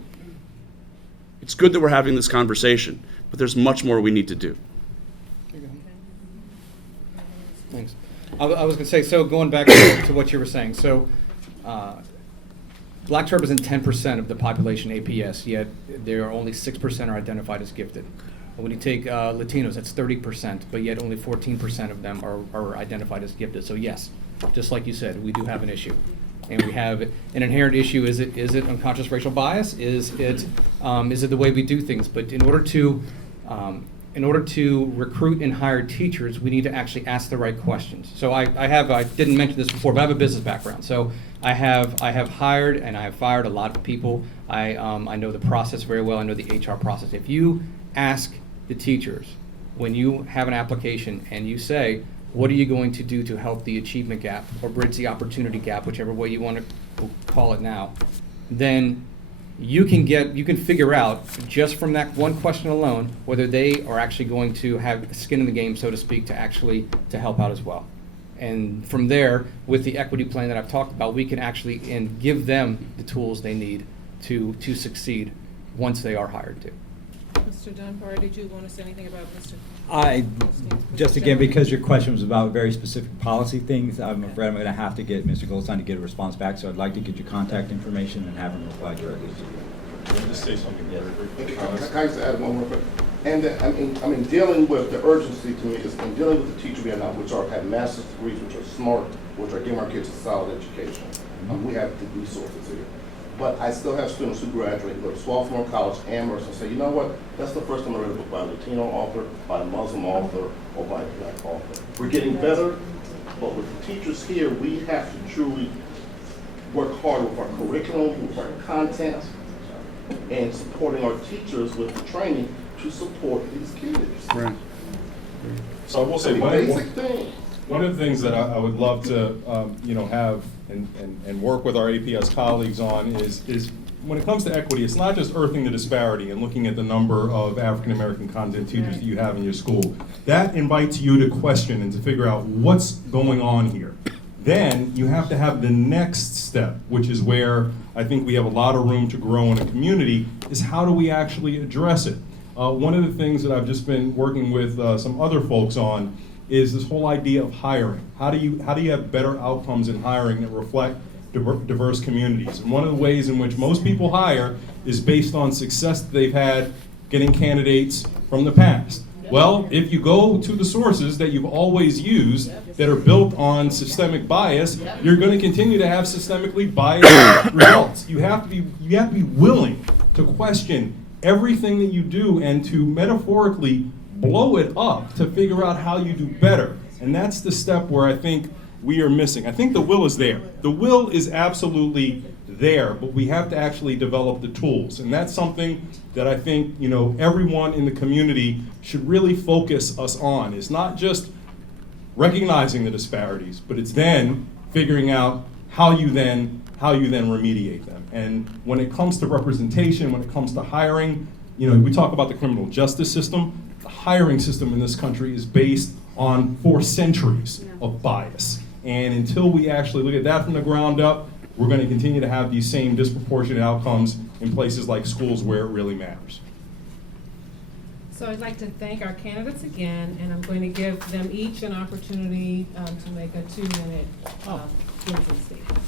it's good that we're having this conversation, but there's much more we need to do. Thanks. I was going to say, so going back to what you were saying, so blacks represent 10% of the population APS, yet there are only 6% are identified as gifted. When you take Latinos, that's 30%, but yet only 14% of them are identified as gifted. So yes, just like you said, we do have an issue. And we have an inherent issue. Is it unconscious racial bias? Is it the way we do things? But in order to recruit and hire teachers, we need to actually ask the right questions. So I didn't mention this before, but I have a business background. So I have hired and I have fired a lot of people. I know the process very well. I know the HR process. If you ask the teachers when you have an application and you say, what are you going to do to help the achievement gap or bridge the opportunity gap, whichever way you want to call it now, then you can figure out just from that one question alone whether they are actually going to have skin in the game, so to speak, to help out as well. And from there, with the equity plan that I've talked about, we can actually give them the tools they need to succeed once they are hired to. Mr. Dunbar, did you want to say anything about Mr. Just again, because your question was about very specific policy things, I'm afraid I'm going to have to get Mr. Goldstein to get a response back, so I'd like to get your contact information and have him reply directly to you. Let me just say something very briefly. Can I just add one more quick? And I mean, dealing with the urgency to me is in dealing with the teachers we have now, which have master's degrees, which are smart, which are giving our kids a solid education. We have the resources here. But I still have students who graduate, go to Swarthmore College, Amherst, and say, you know what, that's the first time I read a book by a Latino author, by a Muslim author, or by a black author. We're getting better, but with the teachers here, we have to truly work hard with our curriculum, with our content, and supporting our teachers with the training to support these kids. Right. So I will say, one of the things that I would love to have and work with our APS colleagues on is when it comes to equity, it's not just earthing the disparity and looking at the number of African American content teachers that you have in your school. That invites you to question and to figure out what's going on here. Then you have to have the next step, which is where I think we have a lot of room to grow in a community, is how do we actually address it? One of the things that I've just been working with some other folks on is this whole idea of hiring. How do you have better outcomes in hiring that reflect diverse communities? And one of the ways in which most people hire is based on success that they've had getting candidates from the past. Well, if you go to the sources that you've always used that are built on systemic bias, you're going to continue to have systemically biased results. You have to be willing to question everything that you do and to metaphorically blow it up to figure out how you do better. And that's the step where I think we are missing. I think the will is there. The will is absolutely there, but we have to actually develop the tools. And that's something that I think, everyone in the community should really focus us on. It's not just recognizing the disparities, but it's then figuring out how you then remediate them. And when it comes to representation, when it comes to hiring, we talk about the criminal justice system. The hiring system in this country is based on 4 centuries of bias. And until we actually look at that from the ground up, we're going to continue to have these same disproportionate outcomes in places like schools where it really matters. So I'd like to thank our candidates again, and I'm going to give them each an opportunity to make a 2-minute closing statement.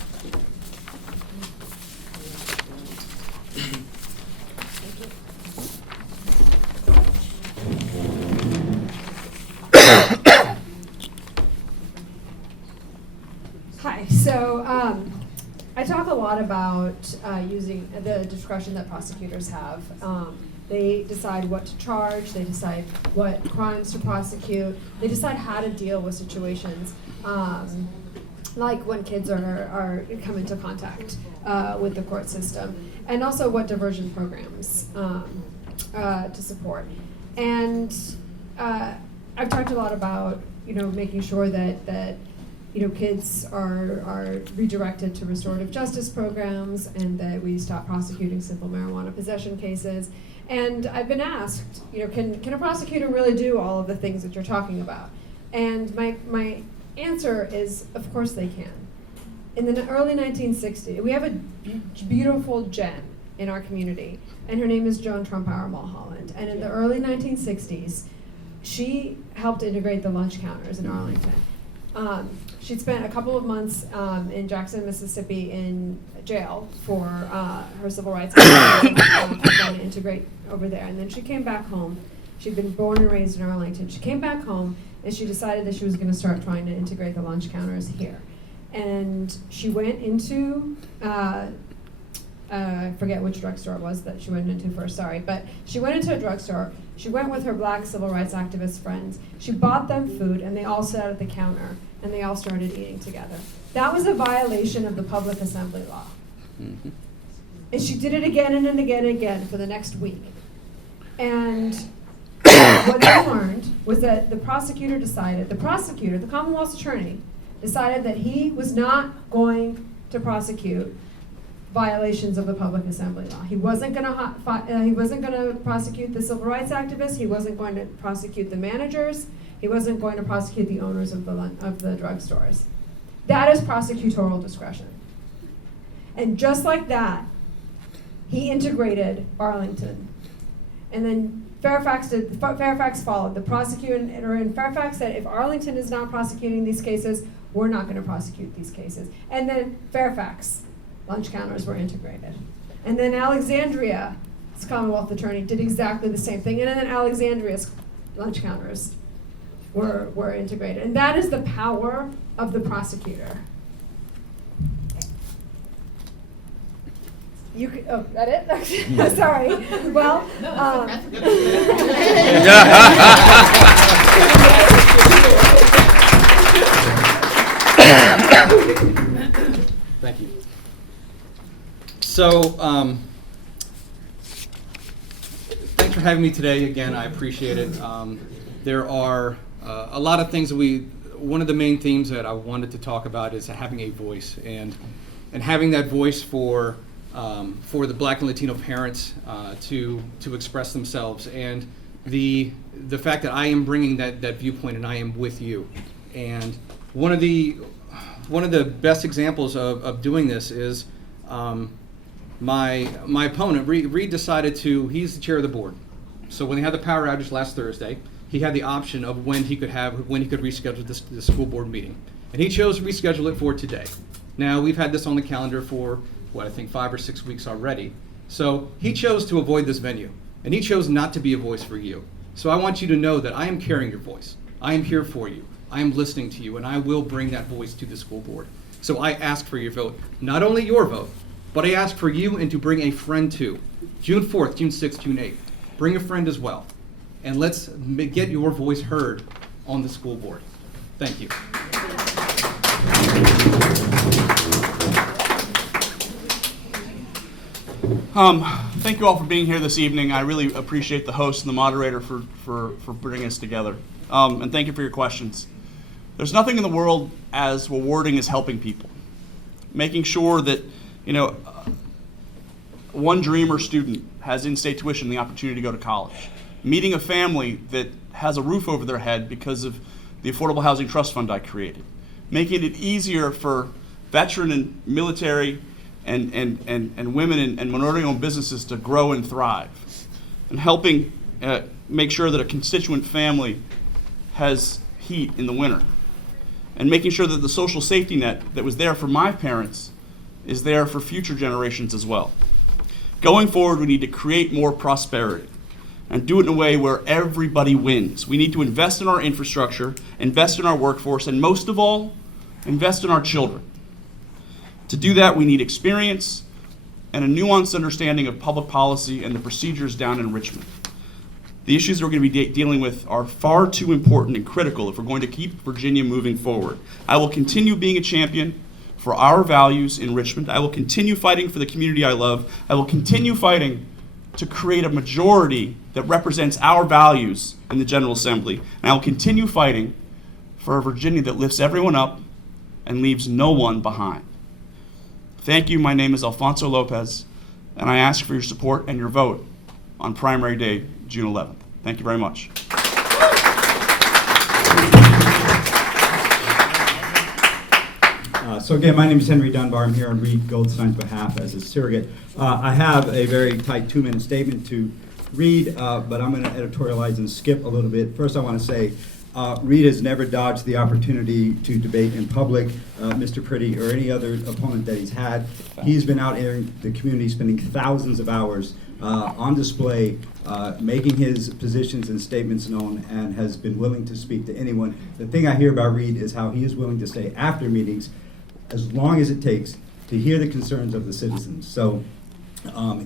Hi. So I talk a lot about using the discretion that prosecutors have. They decide what to charge, they decide what crimes to prosecute, they decide how to deal with situations like when kids are come into contact with the court system, and also what diversion programs to support. And I've talked a lot about making sure that kids are redirected to restorative justice programs, and that we stop prosecuting simple marijuana possession cases. And I've been asked, can a prosecutor really do all of the things that you're talking about? And my answer is, of course they can. In the early 1960s, we have a beautiful Jen in our community, and her name is Joan Trumpauer Mulholland. And in the early 1960s, she helped integrate the lunch counters in Arlington. She'd spent a couple of months in Jackson, Mississippi in jail for her civil rights trying to integrate over there. And then she came back home. She'd been born and raised in Arlington. She came back home and she decided that she was going to start trying to integrate the lunch counters here. And she went into, I forget which drugstore it was that she went into first, sorry, but she went into a drugstore. She went with her black civil rights activist friends. She bought them food and they all sat at the counter and they all started eating together. That was a violation of the public assembly law. Mm-hmm. And she did it again and again and again for the next week. And what they learned was that the prosecutor, the Commonwealth's attorney, decided that he was not going to prosecute violations of the public assembly law. He wasn't going to prosecute the civil rights activists. He wasn't going to prosecute the managers. He wasn't going to prosecute the owners of the drugstores. That is prosecutorial discretion. And just like that, he integrated Arlington. And then Fairfax followed. The prosecutor in Fairfax said, if Arlington is not prosecuting these cases, we're not going to prosecute these cases. And then Fairfax lunch counters were integrated. And then Alexandria's Commonwealth attorney did exactly the same thing. And then Alexandria's lunch counters were integrated. And that is the power of the prosecutor. You could, oh, that it? Sorry. Well, Thank you. So, thanks for having me today. Again, I appreciate it. There are a lot of things that one of the main themes that I wanted to talk about is having a voice and having that voice for the Black and Latino parents to express themselves, and the fact that I am bringing that viewpoint and I am with you. And one of the best examples of doing this is my opponent, Reed, decided he's the chair of the board. So when they had the power outage last Thursday, he had the option of when he could reschedule the school board meeting. And he chose to reschedule it for today. Now, we've had this on the calendar for, I think 5 or 6 weeks already. So he chose to avoid this venue. And he chose not to be a voice for you. So I want you to know that I am carrying your voice. I am here for you. I am listening to you, and I will bring that voice to the school board. So I ask for your vote. Not only your vote, but I ask for you and to bring a friend too. June 4th, June 6th, June 8th. Bring a friend as well. And let's get your voice heard on the school board. Thank you. Thank you all for being here this evening. I really appreciate the host and the moderator for bringing us together. And thank you for your questions. There's nothing in the world as rewarding as helping people. Making sure that, one dreamer student has in-state tuition and the opportunity to go to college. Meeting a family that has a roof over their head because of the Affordable Housing Trust Fund I created. Making it easier for veteran and military and women and minority-owned businesses to grow and thrive. And helping make sure that a constituent family has heat in the winter. And making sure that the social safety net that was there for my parents is there for future generations as well. Going forward, we need to create more prosperity and do it in a way where everybody wins. We need to invest in our infrastructure, invest in our workforce, and most of all, invest in our children. To do that, we need experience and a nuanced understanding of public policy and the procedures down in Richmond. The issues that we're going to be dealing with are far too important and critical if we're going to keep Virginia moving forward. I will continue being a champion for our values in Richmond. I will continue fighting for the community I love. I will continue fighting to create a majority that represents our values in the General Assembly. And I will continue fighting for a Virginia that lifts everyone up and leaves no one behind. Thank you. My name is Alfonso Lopez, and I ask for your support and your vote on primary day, June 11th. Thank you very much. So again, my name is Henry Dunbar. I'm here on Reed Goldstein's behalf as a surrogate. I have a very tight 2-minute statement to read, but I'm going to editorialize and skip a little bit. First, I want to say Reed has never dodged the opportunity to debate in public, Mr. Pretty or any other opponent that he's had. He's been out in the community spending thousands of hours on display, making his positions and statements known, and has been willing to speak to anyone. The thing I hear about Reed is how he is willing to stay after meetings as long as it takes to hear the concerns of the citizens. So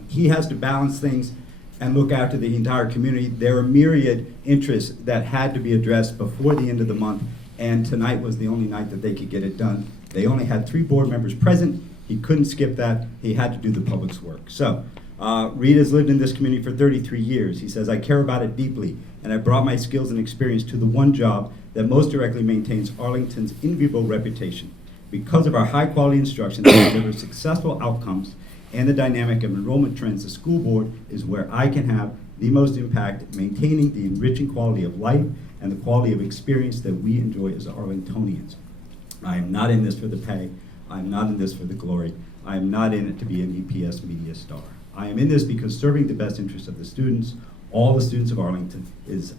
he has to balance things and look after the entire community. There are myriad interests that had to be addressed before the end of the month, and tonight was the only night that they could get it done. They only had 3 board members present. He couldn't skip that. He had to do the public's work. So Reed has lived in this community for 33 years. He says, I care about it deeply, and I brought my skills and experience to the one job that most directly maintains Arlington's enviable reputation. Because of our high-quality instruction that delivers successful outcomes and the dynamic of enrollment trends, the school board is where I can have the most impact, maintaining the enriching quality of life and the quality of experience that we enjoy as Arlingtonians. I am not in this for the pay. I am not in this for the glory. I am not in it to be an EPS media star. I am in this because serving the best interests of the students, all the students of Arlington, is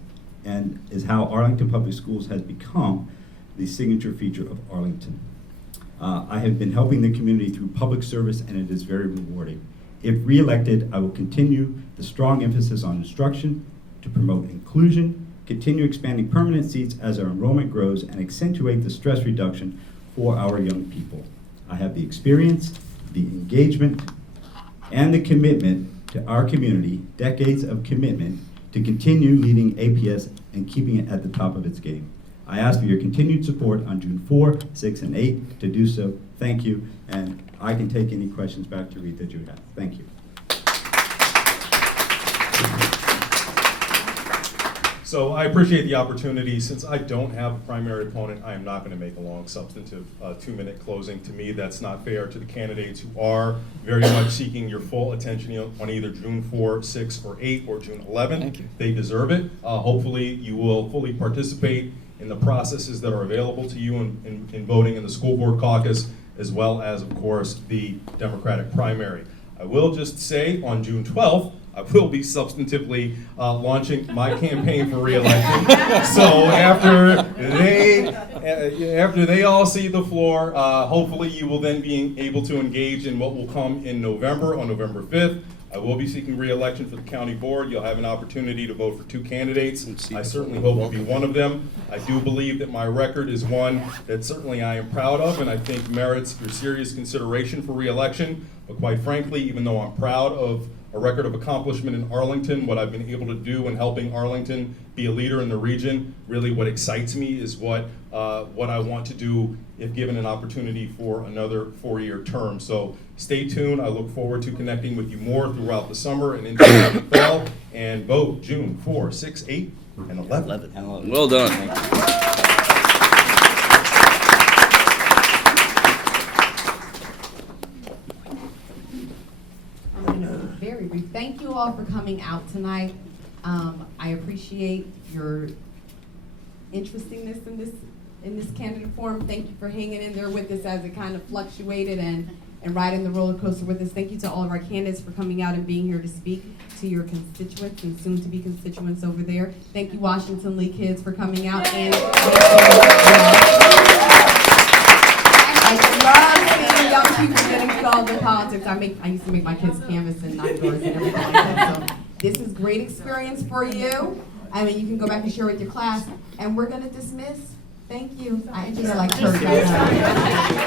how Arlington Public Schools has become the signature feature of Arlington. I have been helping the community through public service, and it is very rewarding. If re-elected, I will continue the strong emphasis on instruction to promote inclusion, continue expanding permanent seats as our enrollment grows, and accentuate the stress reduction for our young people. I have the experience, the engagement, and the commitment to our community, decades of commitment, to continue leading APS and keeping it at the top of its game. I ask for your continued support on June 4, 6, and 8 to do so. Thank you, and I can take any questions back to Reed that you have. Thank you. So I appreciate the opportunity. Since I don't have a primary opponent, I am not going to make a long, substantive 2-minute closing. To me, that's not fair to the candidates who are very much seeking your full attention on either June 4, 6, or 8, or June 11. Thank you. They deserve it. Hopefully, you will fully participate in the processes that are available to you in voting in the school board caucus, as well as, of course, the Democratic primary. I will just say on June 12th, I will be substantively launching my campaign for re-election. So after they all see the floor, hopefully you will then be able to engage in what will come in November, on November 5th. I will be seeking re-election for the county board. You'll have an opportunity to vote for 2 candidates. I certainly hope to be one of them. I do believe that my record is one that certainly I am proud of, and I think merits your serious consideration for re-election. But quite frankly, even though I'm proud of a record of accomplishment in Arlington, what I've been able to do in helping Arlington be a leader in the region, really what excites me is what I want to do if given an opportunity for another 4-year term. So stay tuned. I look forward to connecting with you more throughout the summer and into the fall. And vote June 4, 6, 8, and 11. Well done. Very brief. Thank you all for coming out tonight. I appreciate your interestingness in this candidate forum. Thank you for hanging in there with us as it kind of fluctuated and riding the roller coaster with us. Thank you to all of our candidates for coming out and being here to speak to your constituents and soon-to-be constituents over there. Thank you, Washington Lee kids, for coming out. And I love seeing young people getting involved in politics. I used to make my kids canvas and night doors and everything like that. So this is great experience for you. I mean, you can go back and share with your class. And we're going to dismiss. Thank you. I actually like church right now.